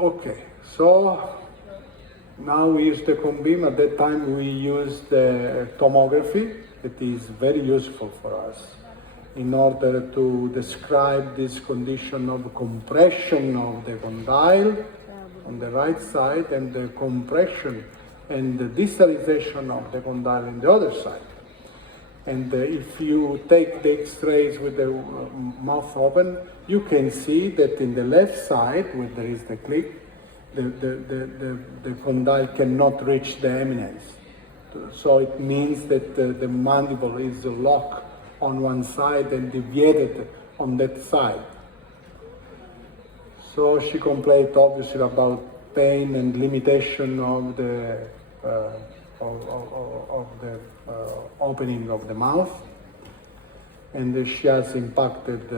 Okay, so now we use the cone beam. At that time we used the tomography. It is very useful for us in order to describe this condition of compression of the condyle on the right side and the compression and the distalization of the condyle on the other side. And if you take the X-rays with the mouth open, you can see that in the left side, where there is the clip, the condyle cannot reach the eminence. So it means that the mandible is locked on one side and deviated on that side. So she complained obviously about pain and limitation of the opening of the mouth, and she has impacted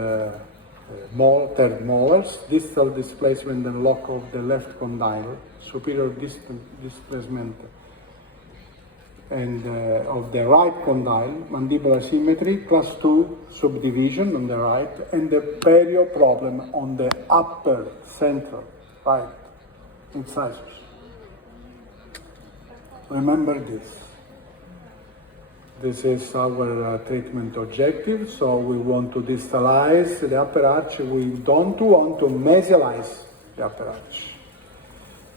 third molars, distal displacement and lock of the left condyle, superior displacement and of the right condyle, mandibular symmetry, class 2 subdivision on the right, and the perio problem on the upper central right incisors. Remember this. This is our treatment objective. So we want to distalize the upper arch. We don't want to mesialize the upper arch.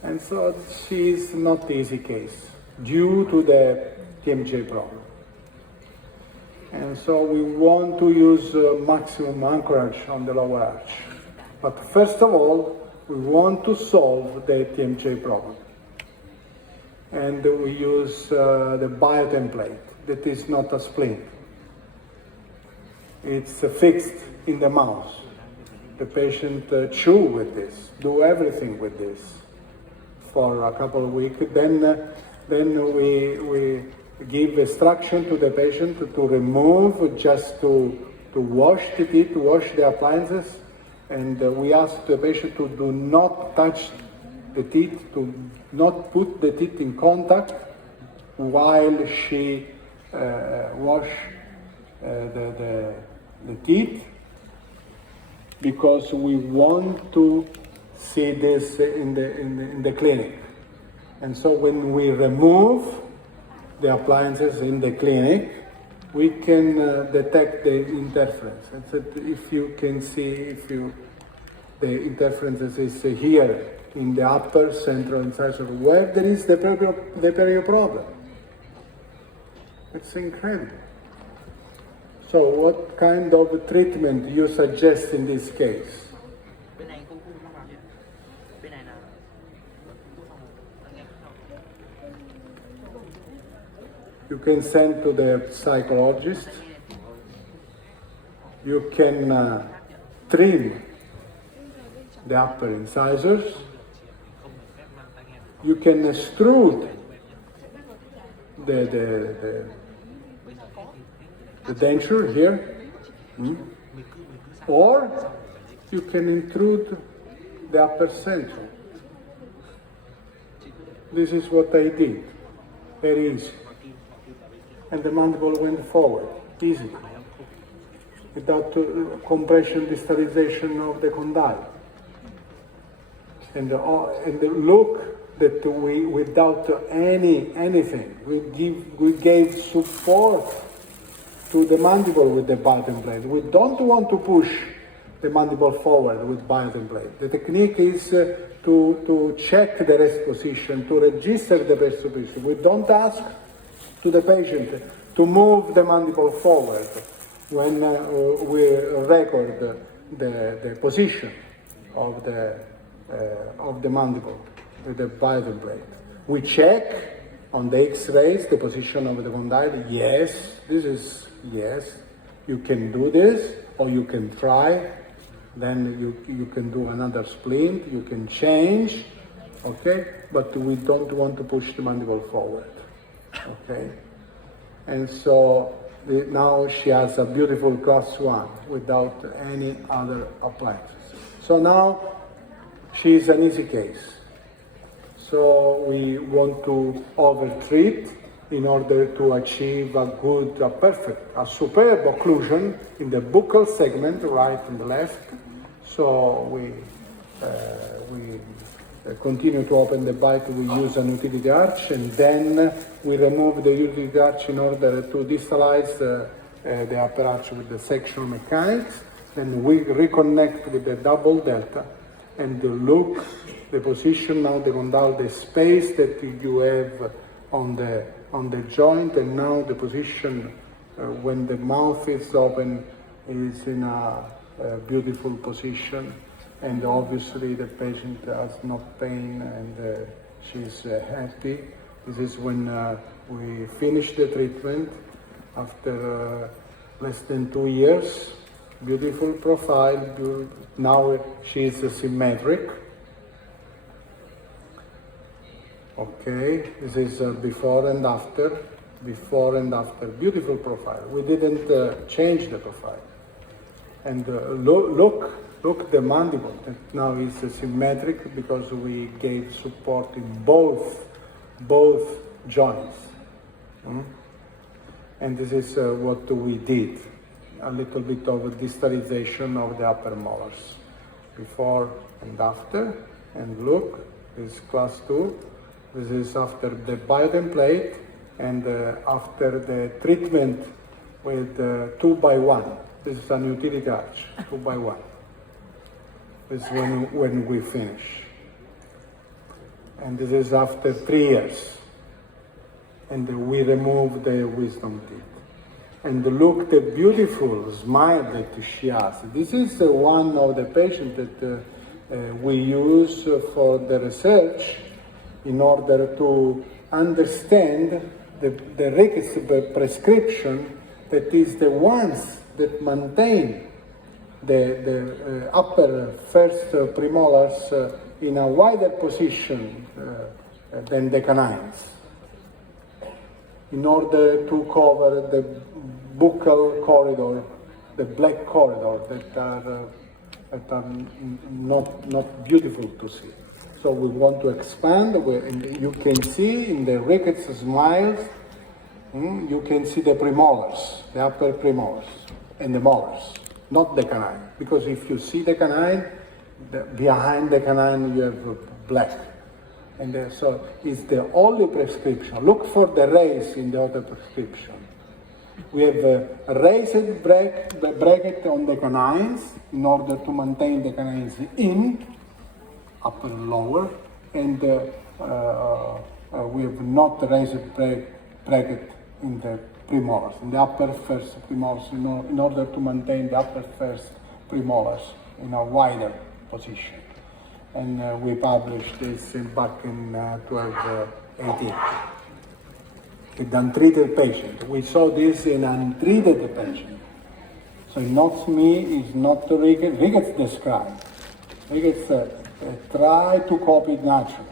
And so she is not easy case due to the TMJ problem. And so we want to use maximum anchorage on the lower arch. But first of all, we want to solve the TMJ problem. And we use the biotemplate. That is not a splint. It's fixed in the mouth. The patient chew with this, do everything with this for a couple of weeks. Then we give instruction to the patient to remove, just to wash the teeth, to wash the appliances, and we ask the patient to do not touch the teeth, to not put the teeth in contact while she wash the teeth, because we want to see this in the clinic. And so when we remove the appliances in the clinic, we can detect the interference. And so if you can see, the interference is here in the upper central incisor, where there is the perio problem. It's incredible. So what kind of treatment you suggest in this case? You can send to the psychologist. You can trim the upper incisors. You can extrude the denture here, or you can intrude the upper central. This is what I did, very easy. And the mandible went forward, easily, without compression, distalization of the condyle. And look that we, without anything, we gave support to the mandible with the biotemplate. We don't want to push the mandible forward with biotemplate. The technique is to check the rest position, to register the rest position. We don't ask to the patient to move the mandible forward when we record the position of the mandible with the biotemplate. We check on the X-rays the position of the condyle. Yes, yes, you can do this, or you can try. Then you can do another splint, you can change, okay? But we don't want to push the mandible forward, okay? And so now she has a beautiful class 1 without any other appliances. So now she is an easy case. So we want to over-treat in order to achieve a good, a superb occlusion in the buccal segment, right and left. So we continue to open the bite, we use an utility arch, and then we remove the utility arch in order to distalize the upper arch with the sectional mechanics. Then we reconnect with the double delta, and look the position now, the condyle, the space that you have on the joint, and now the position when the mouth is open is in a beautiful position. And obviously the patient has no pain, and she's happy. This is when we finish the treatment after less than 2 years. Beautiful profile. Now she is symmetric. Okay, this is before and after. Before and after. Beautiful profile. We didn't change the profile. And look the mandible that now is symmetric because we gave support in both joints. And this is what we did. A little bit of a distalization of the upper molars. Before and after. And look, this is class 2. This is after the biotemplate and after the treatment with 2x1. This is an utility arch, 2x1. This is when we finish. And this is after 3 years. And we remove the wisdom teeth. And look the beautiful smile that she has. This is one of the patients that we use for the research in order to understand the rickets prescription, that is the ones that maintain the upper first premolars in a wider position than the canines, in order to cover the buccal corridor, the black corridor that are not beautiful to see. So we want to expand. You can see in the rickets smiles, you can see the premolars, the upper premolars, and the molars, not the canine. Because if you see the canine, behind the canine you have black. And so it's the only prescription. Look for the raise in the other prescription. We have a raised bracket on the canines in order to maintain the canines in, upper and lower, and we have not raised bracket in the premolars, in the upper first premolars, in order to maintain the upper first premolars in a wider position. And we published this back in 1218. With untreated patient. We saw this in untreated patient. So not me, is not Ricketts. Ricketts described. Ricketts try to copy it naturally.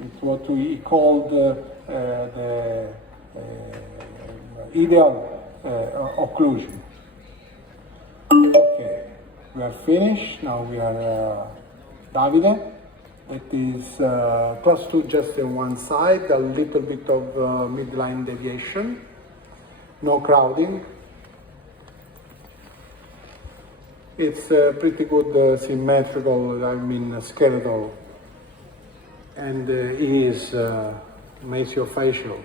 It's what we called the ideal occlusion. Okay, we are finished. Now we are Davide. It is class 2 just on one side, a little bit of midline deviation, no crowding. It's pretty good symmetrical, I mean skeletal, and he is maxillofacial.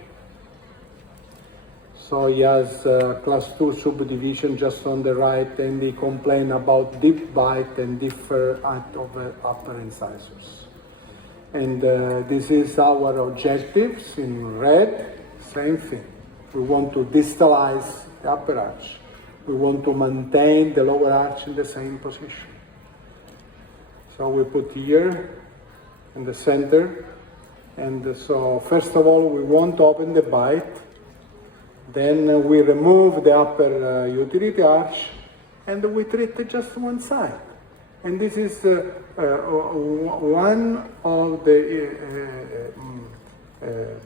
So he has class 2 subdivision just on the right, and he complain about deep bite and differ of upper incisors. And this is our objectives in red, same thing. We want to distalize the upper arch. We want to maintain the lower arch in the same position. So we put here in the center. And so first of all, we want to open the bite. Then we remove the upper utility arch, and we treat just one side. And this is one of the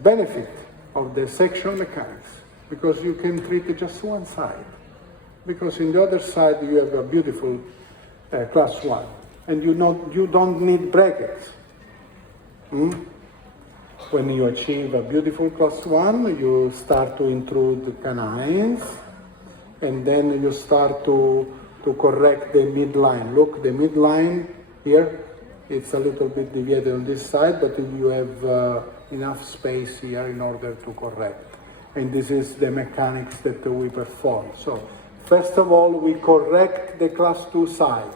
benefit of the sectional mechanics, because you can treat just one side. Because in the other side you have a beautiful class 1, and you don't need brackets. When you achieve a beautiful class 1, you start to intrude canines, and then you start to correct the midline. Look, the midline here It's a little bit deviated on this side, but you have enough space here in order to correct. And this is the mechanics that we perform. So, first of all, we correct the class 2 side.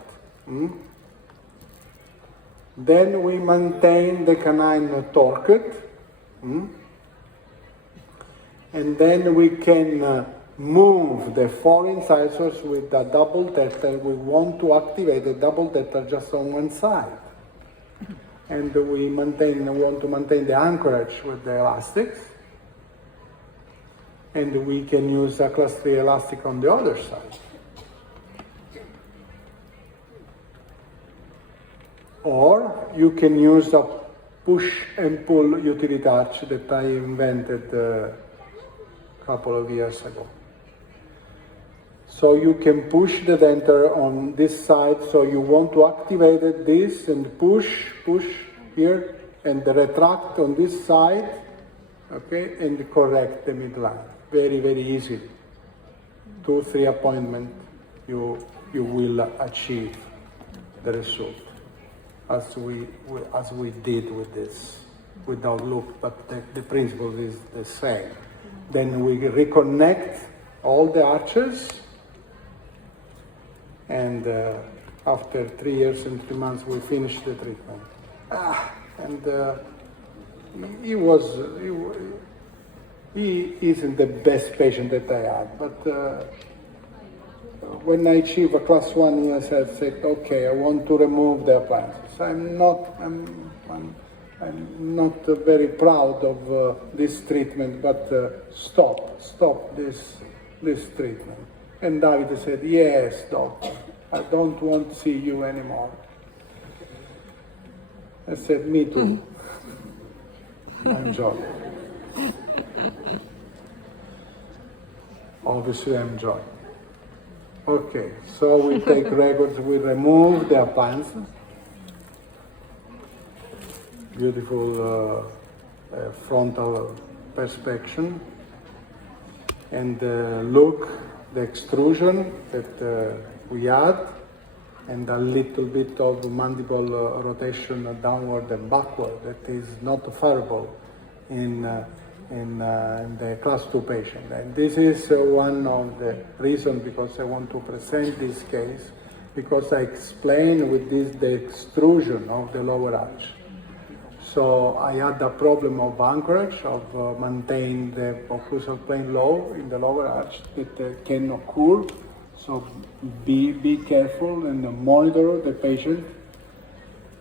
Then we maintain the canine torqued. And then we can move the 4 incisors with a double tether. We want to activate the double tether just on one side. And we want to maintain the anchorage with the elastics. And we can use a class 3 elastic on the other side. Or you can use a push and pull utility arch that I invented a couple of years ago. So you can push the denter on this side, so you want to activate this and push here, and retract on this side, okay, and correct the midline. Very, very easy. 2-3 appointments, you will achieve the result, as we did with this, without look, but the principle is the same. Then we reconnect all the arches, and after 3 years and 3 months, we finish the treatment. He isn't the best patient that I had, but when I achieve a class 1 I said, okay, I want to remove the appliances. I'm not very proud of this treatment, but stop this treatment. And David said, yes, doctor, I don't want to see you anymore. I said, me too. I'm joking. Obviously, I'm joking. Okay, so we take records, we remove the appliances. Beautiful frontal perspection. And look, the extrusion that we had, and a little bit of mandible rotation downward and backward that is not favorable in the class 2 patient. And this is one of the reasons because I want to present this case, because I explain with this the extrusion of the lower arch. So I had a problem of anchorage, of maintain the occlusal plane low in the lower arch that can occur. So be careful and monitor the patient.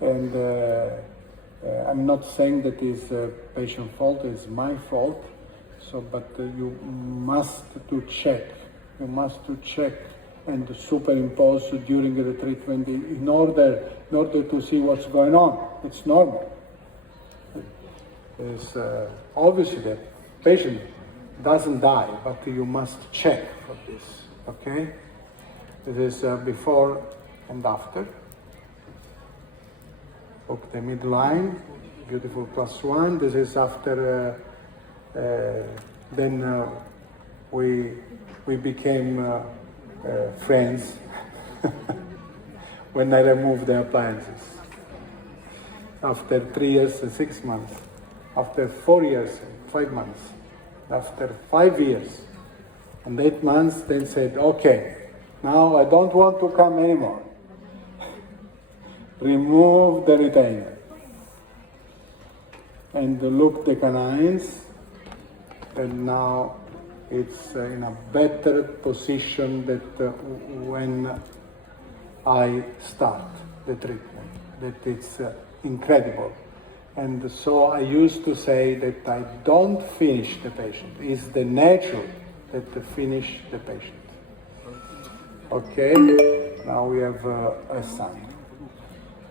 And I'm not saying that it's patient fault, it's my fault. So, but you must to check. You must to check and superimpose during the treatment in order to see what's going on. It's normal. It's obviously the patient doesn't die, but you must check for this. Okay. This is before and after. Hook the midline, beautiful class 1. This is after, then we became friends when I removed the appliances. After 3 years and 6 months, after 4 years and 5 months, after 5 years and 8 months, then said, okay, now I don't want to come anymore. Remove the retainer. And look the canines, and now it's in a better position that when I start the treatment, that it's incredible. And so I used to say that I don't finish the patient, it's the nature that finish the patient. Okay, now we have Alessandro.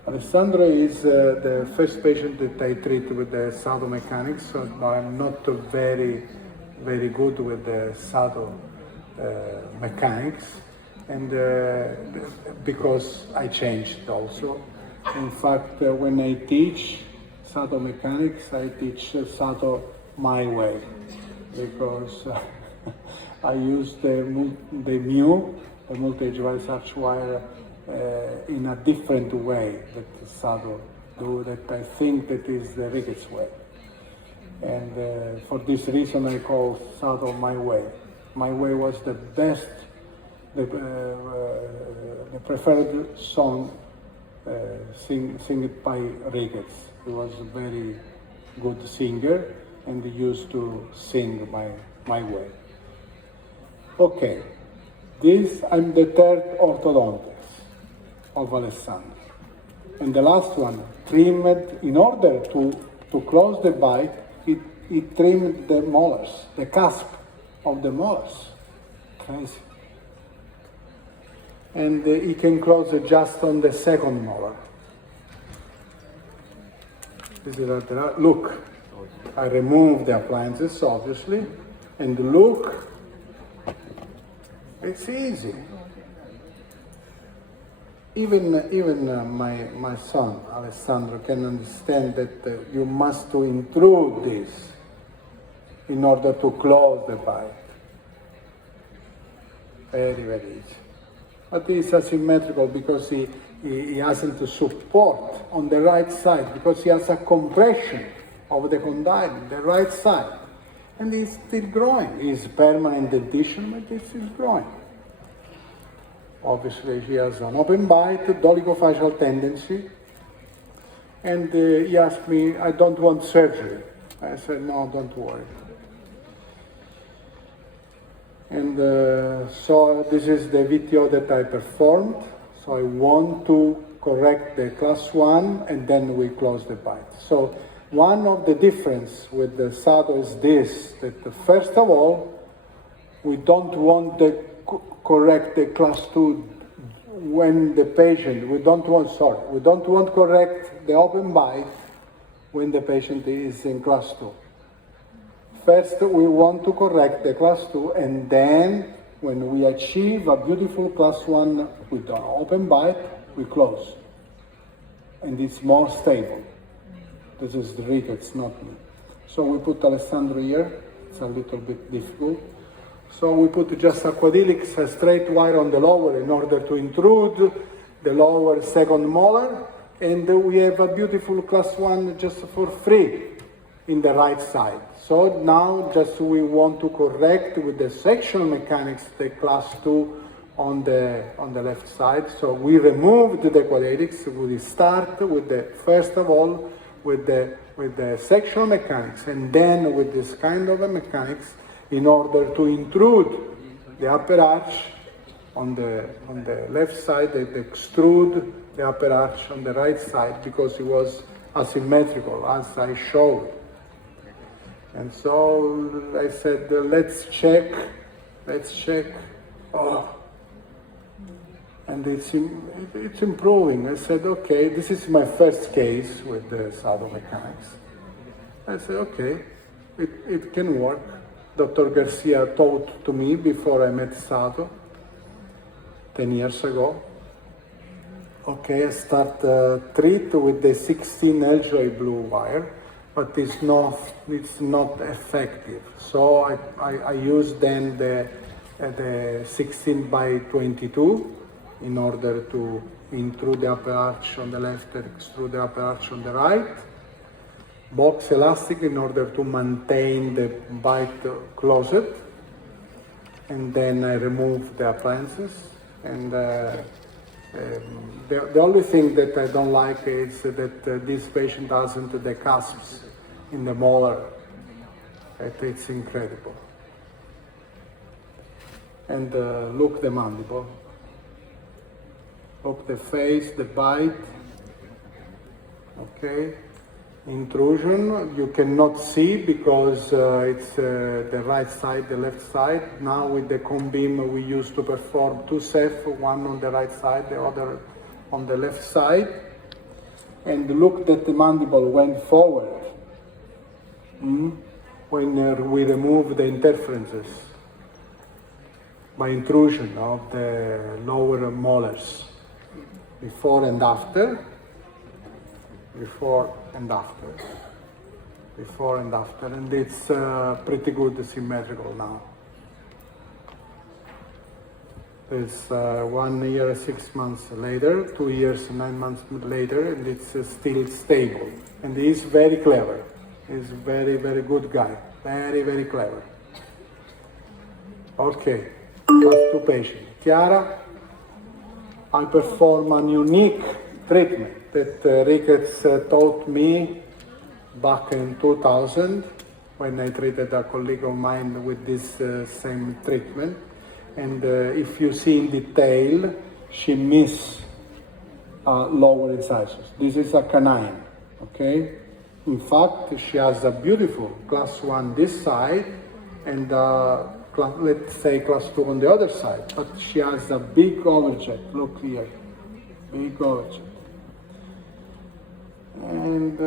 Alessandro is the first patient that I treat with the saddle mechanics, so I'm not very good with the saddle mechanics, and because I changed also. In fact, when I teach saddle mechanics, I teach saddle my way, because I use the MU, the multi-device arch wire, in a different way that Sado do, that I think that is the Ricketts way. And for this reason I call Sado my way. My way was the best, the preferred song sing by Ricketts. He was a very good singer and he used to sing my way. Okay, this I'm the third orthodontist of Alessandro. And the last one, trimmed, in order to close the bite, he trimmed the molars, the cusp of the molars. Crazy. And he can close it just on the second molar. This is look, I removed the appliances, obviously, and look, it's easy. Even my son, Alessandro, can understand that you must to intrude this in order to close the bite. Very, very easy. But it's asymmetrical because he hasn't to support on the right side, because he has a compression of the condyle, the right side. And it's still growing. It's permanent dentition, but it's still growing. Obviously, he has an open bite, dolichofacial tendency, and he asked me, I don't want surgery. I said, no, don't worry. And so this is the video that I performed. So I want to correct the class 1 and then we close the bite. So one of the difference with the Sado is this, that first of all, we don't want to correct the class 2 when the patient, we don't want to correct the open bite when the patient is in class 2. First, we want to correct the class 2, and then when we achieve a beautiful class 1 with an open bite, we close. And it's more stable. This is the Ricketts, not me. So we put Alessandro here. It's a little bit difficult. So we put just a quadrilex, a straight wire on the lower in order to intrude the lower second molar, and we have a beautiful class 1 just for free in the right side. So now just we want to correct with the sectional mechanics the class 2 on the left side. So we removed the quadrilex. We start with the, first of all, with the sectional mechanics, and then with this kind of a mechanics in order to intrude the upper arch on the left side, and extrude the upper arch on the right side, because it was asymmetrical, as I showed. And so I said, let's check. Oh, and it's improving. I said, okay, this is my first case with the Sado mechanics. I said, okay, it can work. Dr. Garcia taught to me before I met Sado 10 years ago. Okay, I start treat with the 16 Eljoy blue wire, but it's not effective. So I use then the 16 by 22 in order to intrude the upper arch on the left and extrude the upper arch on the right. Box elastic in order to maintain the bite closed. And then I remove the appliances. And the only thing that I don't like is that this patient doesn't the cusps in the molar. It's incredible. And look the mandible. Look the face, the bite. Okay. Intrusion, you cannot see because it's the right side, the left side. Now with the cone beam we used to perform two sets, one on the right side, the other on the left side. And look that the mandible went forward when we remove the interferences by intrusion of the lower molars, before and after. Before and after, and it's pretty good symmetrical now. It's 1 year, 6 months later, 2 years, 9 months later, and it's still stable. And he's very clever. He's very, very good guy. Very, very clever. Okay, last two patients. Chiara, I perform an unique treatment that Ricketts taught me back in 2000 when I treated a colleague of mine with this same treatment. And if you see in detail, she missed lower incisors. This is a canine, okay? In fact, she has a beautiful class 1 this side and let's say class 2 on the other side, but she has a big overjet, look here, big overjet. And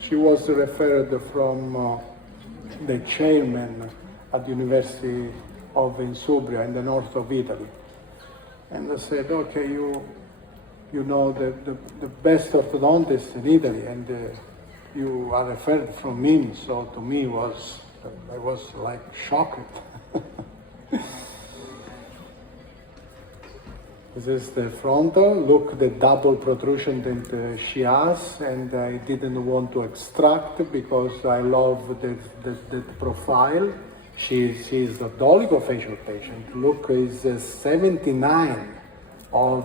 she was referred from the chairman at the University of Insubria in the north of Italy. And I said, okay, you know the best orthodontist in Italy, and you are referred from him, so to me I was like shocked. This is the frontal. Look, the double protrusion that she has, and I didn't want to extract because I love the profile. She's a oligofacial patient. Look, is 79 of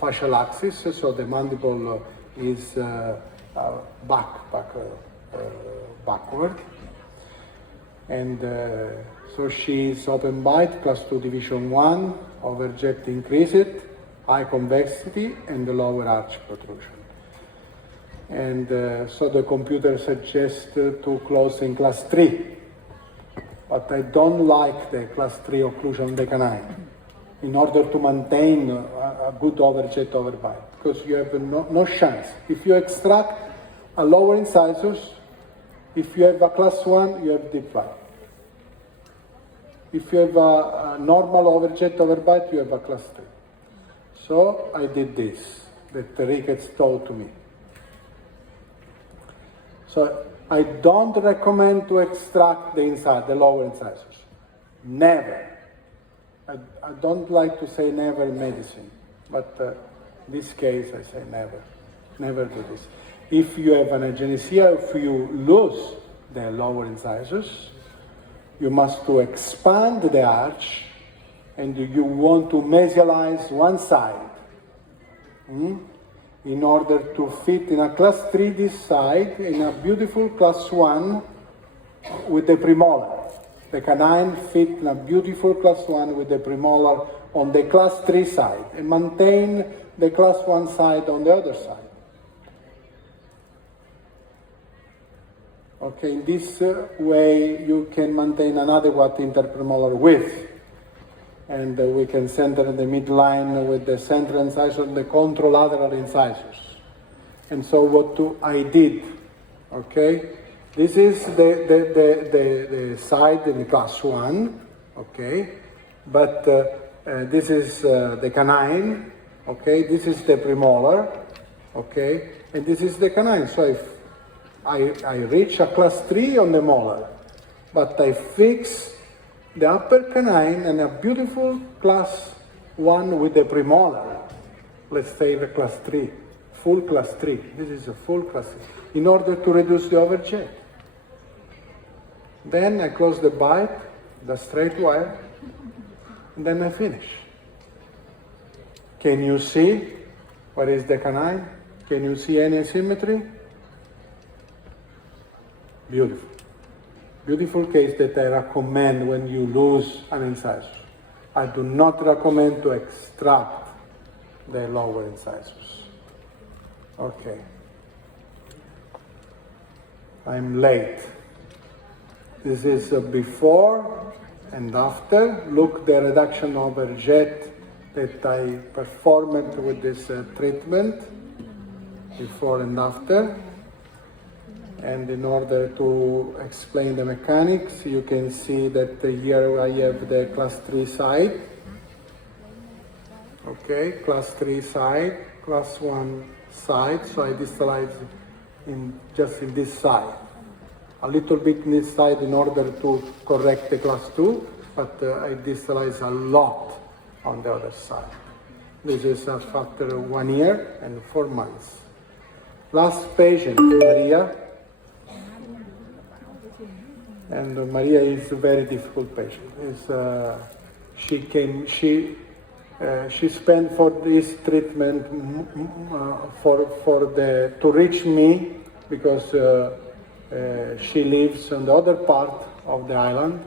facial axis, so the mandible is backward. And so she's open bite, class 2 division 1, overjet increased, high convexity, and the lower arch protrusion. And so the computer suggests to close in class 3. But I don't like the class 3 occlusion of the canine in order to maintain a good overjet overbite, because you have no chance. If you extract a lower incisors, if you have a class 1, you have deep flight. If you have a normal overjet overbite, you have a class 3. So I did this, that Ricketts taught to me. So I don't recommend to extract the lower incisors. Never. I don't like to say never in medicine, but in this case I say never. Never do this. If you have an agenesia, if you lose the lower incisors, you must to expand the arch, and you want to mesialize one side in order to fit in a class 3 this side, in a beautiful class 1 with the premolar. The canine fit in a beautiful class 1 with the premolar on the class 3 side, and maintain the class 1 side on the other side. Okay, in this way you can maintain an adequate interpremolar width, and we can center the midline with the central incisor and the contralateral incisors. And so I did, okay? This is the side in class 1, okay? But this is the canine, okay? This is the premolar, okay? And this is the canine. So if I reach a class 3 on the molar, but I fix the upper canine and a beautiful class 1 with the premolar. Let's say the class 3, full class 3. This is a full class 3, in order to reduce the overjet. Then I close the bite, the straight wire, and then I finish. Can you see what is the canine? Can you see any asymmetry? Beautiful. Beautiful case that I recommend when you lose an incisor. I do not recommend to extract the lower incisors. Okay. I'm late. This is before and after. Look, the reduction of overjet that I performed with this treatment, before and after. And in order to explain the mechanics, you can see that here I have the class 3 side. Okay, class 3 side, class 1 side, so I distalize just in this side. A little bit in this side in order to correct the class 2, but I distalize a lot on the other side. This is after 1 year and 4 months. Last patient, Maria. And Maria is a very difficult patient. She spent for this treatment to reach me, because she lives on the other part of the island.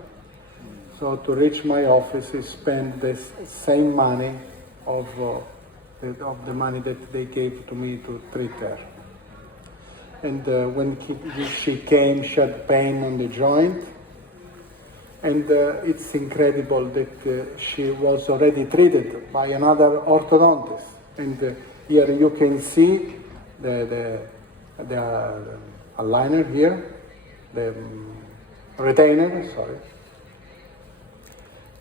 So to reach my office, she spent the same money of the money that they gave to me to treat her. And when she came, she had pain on the joint. And it's incredible that she was already treated by another orthodontist. And here you can see the aligner here, the retainer, sorry.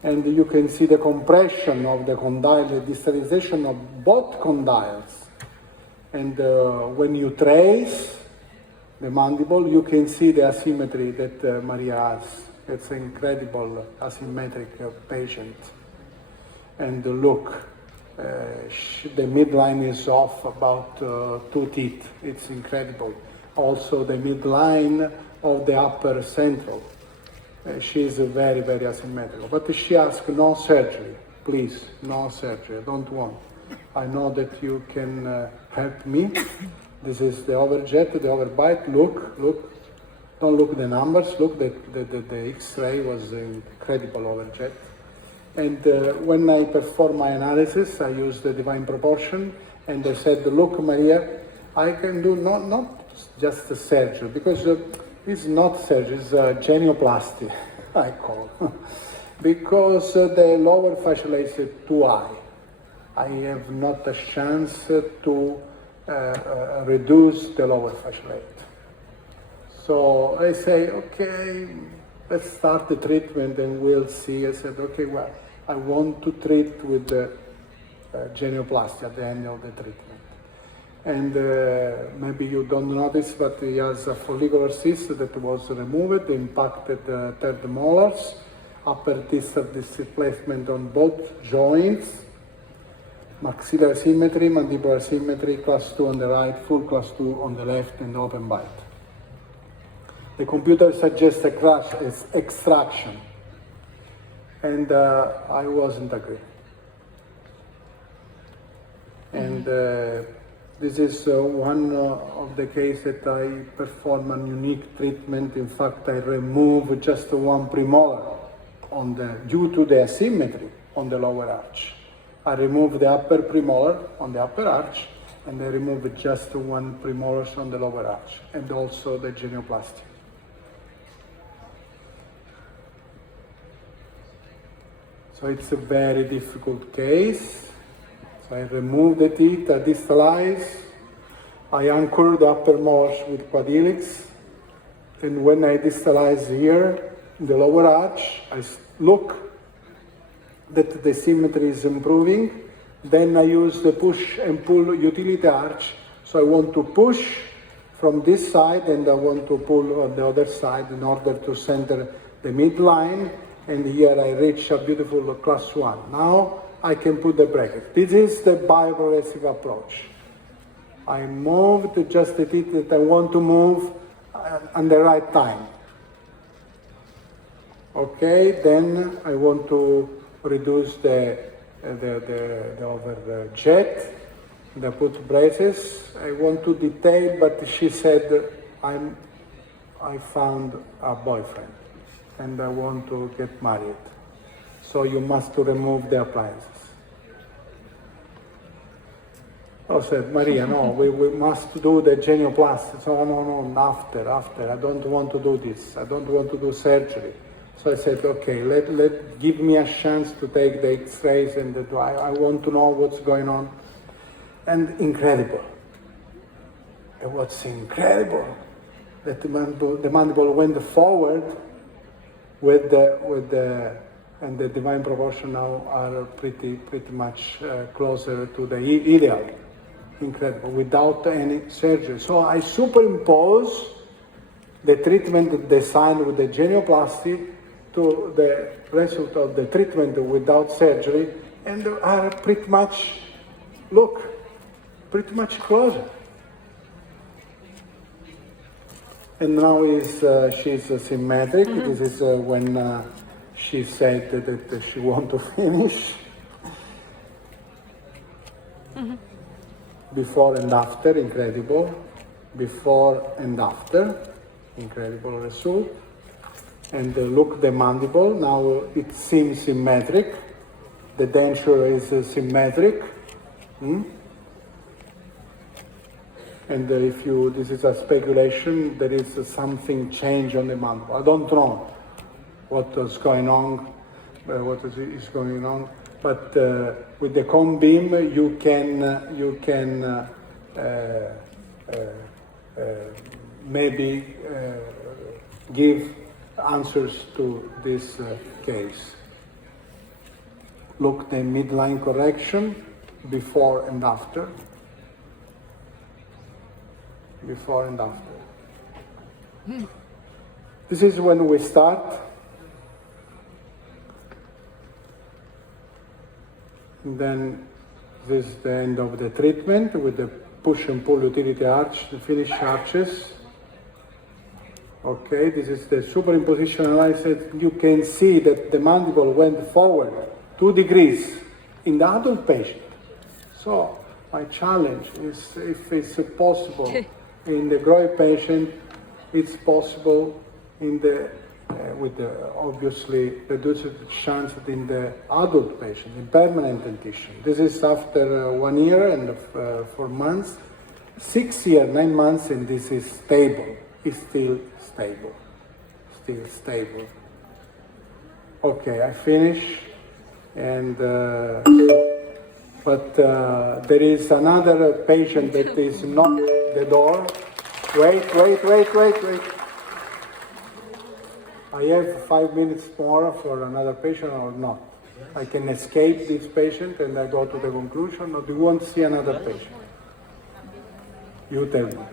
And you can see the compression of the condyle, the distalization of both condyles. And when you trace the mandible, you can see the asymmetry that Maria has. It's an incredible asymmetric patient. And look, the midline is off about 2 teeth. It's incredible. Also the midline of the upper central. She is very, very asymmetrical. But she asked no surgery. Please, no surgery. I don't want. I know that you can help me. This is the overjet, the overbite. Look. Don't look at the numbers. Look, the X-ray was incredible overjet. And when I perform my analysis, I use the divine proportion. And they said, look, Maria, I can do not just the surgery, because it's not surgery, it's genioplasty, I call. Because the lower fascia is too high. I have not a chance to reduce the lower fascia. So I say, okay, let's start the treatment and we'll see. I said, okay, well, I want to treat with the genioplasty at the end of the treatment. And maybe you don't notice, but he has a follicular cyst that was removed, impacted the third molars, upper distal displacement on both joints, maxillary symmetry, mandibular symmetry, class 2 on the right, full class 2 on the left, and open bite. The computer suggests a crash as extraction, and I wasn't agree. And this is one of the cases that I perform a unique treatment. In fact, I remove just one premolar due to the asymmetry on the lower arch. I remove the upper premolar on the upper arch, and I remove just one premolar on the lower arch, and also the genioplasty. So it's a very difficult case. So I remove the teeth, I distalize, I anchor the upper molars with quad helix, and when I distalize here, in the lower arch, I look that the symmetry is improving. Then I use the push and pull utility arch. So I want to push from this side and I want to pull on the other side in order to center the midline. And here I reach a beautiful class 1. Now I can put the bracket. This is the bioprogressive approach. I moved just the teeth that I want to move at the right time. Okay, then I want to reduce the overjet. I put braces. I want to detail, but she said, I found a boyfriend and I want to get married. So you must remove the appliances. I said, Maria, no, we must do the genioplasty. So no, after. I don't want to do this. I don't want to do surgery. So I said, okay, give me a chance to take the X-rays and I want to know what's going on. And incredible. It was incredible that the mandible went forward and the divine proportion now are pretty much closer to the ideal. Incredible, without any surgery. So I superimpose the treatment designed with the genioplasty to the result of the treatment without surgery, and are pretty much, look, pretty much closer. And now she's symmetric. This is when she said that she wants to finish. Before and after, incredible. Before and after, incredible result. And look the mandible, now it seems symmetric. The denture is symmetric. And if this is a speculation, there is something change on the mandible. I don't know what is going on, but with the cone beam you can maybe give answers to this case. Look the midline correction, before and after. Before and after. This is when we start. And then this is the end of the treatment with the push and pull utility arch, the finish arches. Okay, this is the superimposition analysis. You can see that the mandible went forward 2 degrees in the adult patient. So my challenge is, if it's possible in the growing patient, it's possible in the with the obviously reduced chance in the adult patient, in permanent dentition. This is after 1 year and 4 months, 6 years, 9 months, and this is stable. It's still stable. Still stable. Okay, I finish. And but there is another patient that is knocked the door. Wait. I have 5 minutes more for another patient or not? I can escape this patient and I go to the conclusion, or do you want to see another patient? You tell me.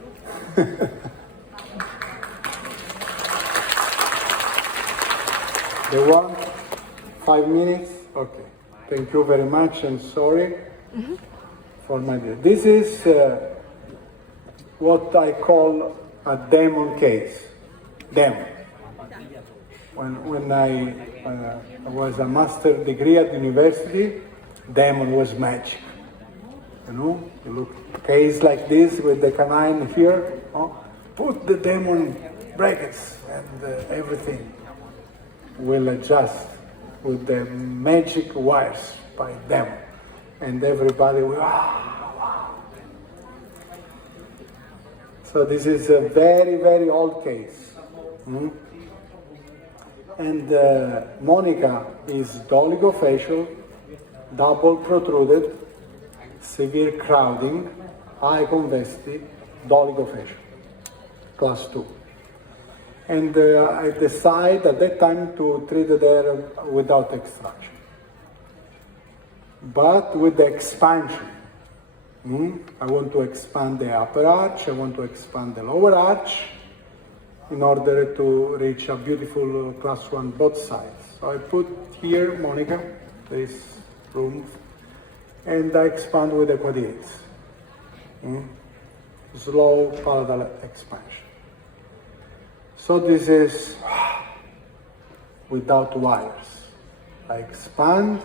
The one? 5 minutes? Okay. Thank you very much, and sorry for my dear. This is what I call a demon case. Demon. When I was a master degree at university, demon was magic. You know, you look case like this with the canine here, put the demon brackets and everything will adjust with the magic wires by them, and everybody will, wow. So this is a very, very old case. And Monica is dolichofacial, double protruded, severe crowding, high convexity, dolichofacial, class 2. And I decided at that time to treat there without extraction, but with the expansion. I want to expand the upper arch, I want to expand the lower arch in order to reach a beautiful class 1 both sides. So I put here, Monica, this room, and I expand with the quadrilates. Slow palatal expansion. So this is without wires. I expand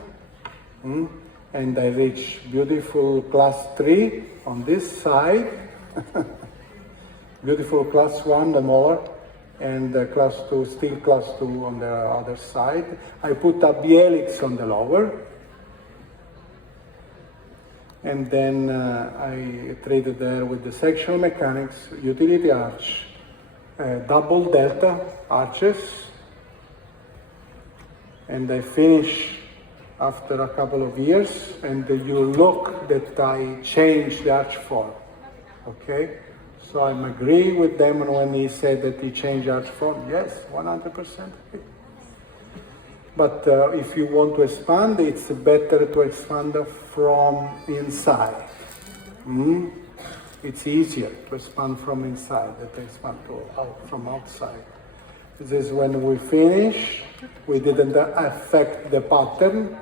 and I reach beautiful class 3 on this side, beautiful class 1 the molar, and class 2, still class 2 on the other side. I put a B-helix on the lower, and then I treated there with the sectional mechanics, utility arch, double delta arches, and I finish after a couple of years, and you look that I changed the arch form, okay? So I'm agreeing with them when he said that he changed arch form. Yes, 100%. But if you want to expand, it's better to expand from inside. It's easier to expand from inside than to expand from outside. This is when we finish. We didn't affect the pattern.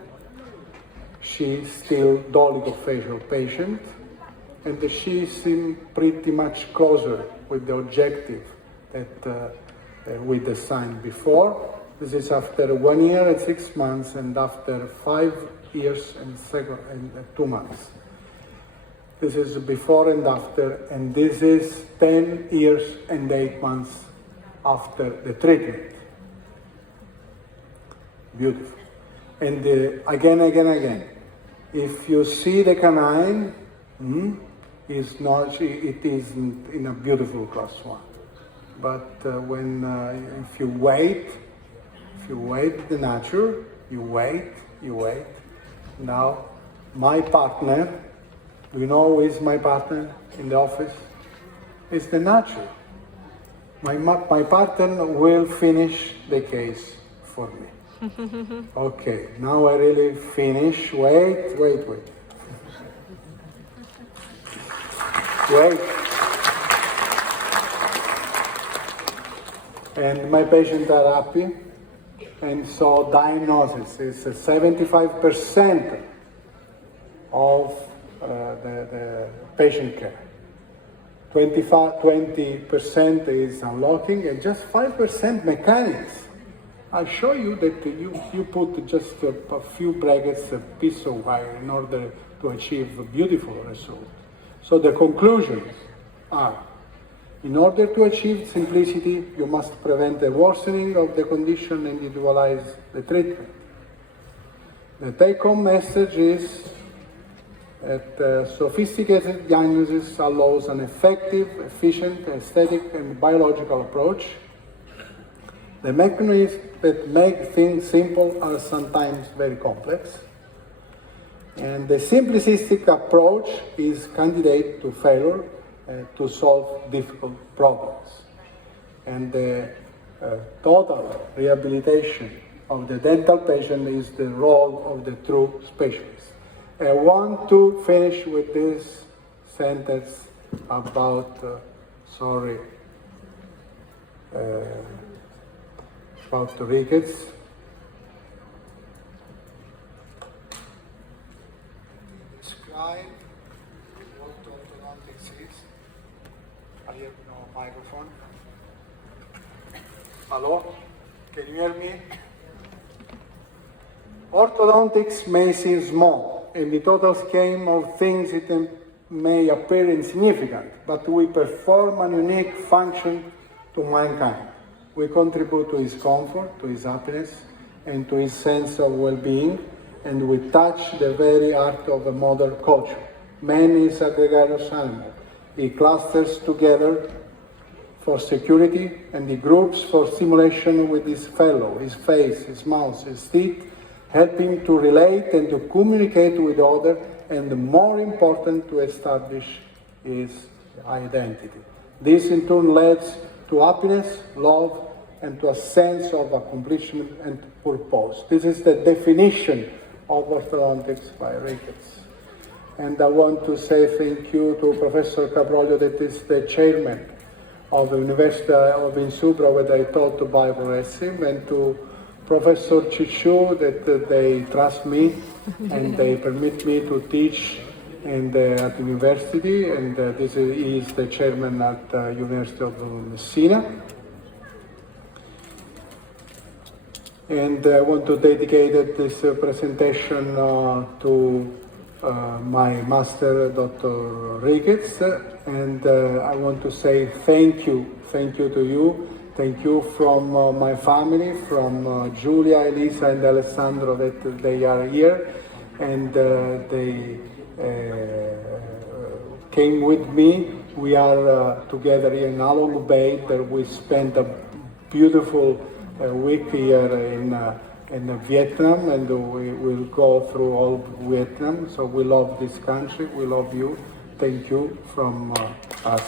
She's still dolichofacial patient, and she seemed pretty much closer with the objective that we designed before. This is after 1 year and 6 months, and after 5 years and 2 months. This is before and after, and this is 10 years and 8 months after the treatment. Beautiful. And again. If you see the canine, it isn't in a beautiful class 1. But if you wait the nature, you wait. Now, my partner, you know who is my partner in the office? It's the nature. My partner will finish the case for me. Okay, now I really finish. Wait. Wait. And my patients are happy. And so diagnosis is 75% of the patient care. 20% is unlocking and just 5% mechanics. I'll show you that you put just a few brackets, a piece of wire in order to achieve a beautiful result. So the conclusions are, in order to achieve simplicity, you must prevent the worsening of the condition and individualize the treatment. The take-home message is that sophisticated diagnosis allows an effective, efficient, aesthetic, and biological approach. The mechanisms that make things simple are sometimes very complex. And the simplistic approach is candidate to failure to solve difficult problems. And the total rehabilitation of the dental patient is the role of the true specialist. I want to finish with this sentence about, about rickets. Describe what orthodontics is. I have no microphone. Hello? Can you hear me? Orthodontics may seem small. In the total scheme of things, it may appear insignificant, but we perform a unique function to mankind. We contribute to his comfort, to his happiness, and to his sense of well-being, and we touch the very heart of a modern culture. Man is a gregarious animal. He clusters together for security, and he groups for stimulation with his fellow, his face, his mouth, his teeth, helping to relate and to communicate with others, and more important, to establish his identity. This in turn leads to happiness, love, and to a sense of accomplishment and purpose. This is the definition of orthodontics by Ricketts. And I want to say thank you to Professor Cabroglio, that is the chairman of the University of Insubra, where I taught bioprogressive, and to Professor Cicciu, that they trust me and they permit me to teach at the university, and this is the chairman at the University of Messina. And I want to dedicate this presentation to my master, Dr. Ricketts, and I want to say thank you to you. Thank you from my family, from Giulia, Elisa, and Alessandro, that they are here, and they came with me. We are together in Along Bay, where we spent a beautiful week here in Vietnam, and we will go through all Vietnam. So we love this country, we love you. Thank you from us.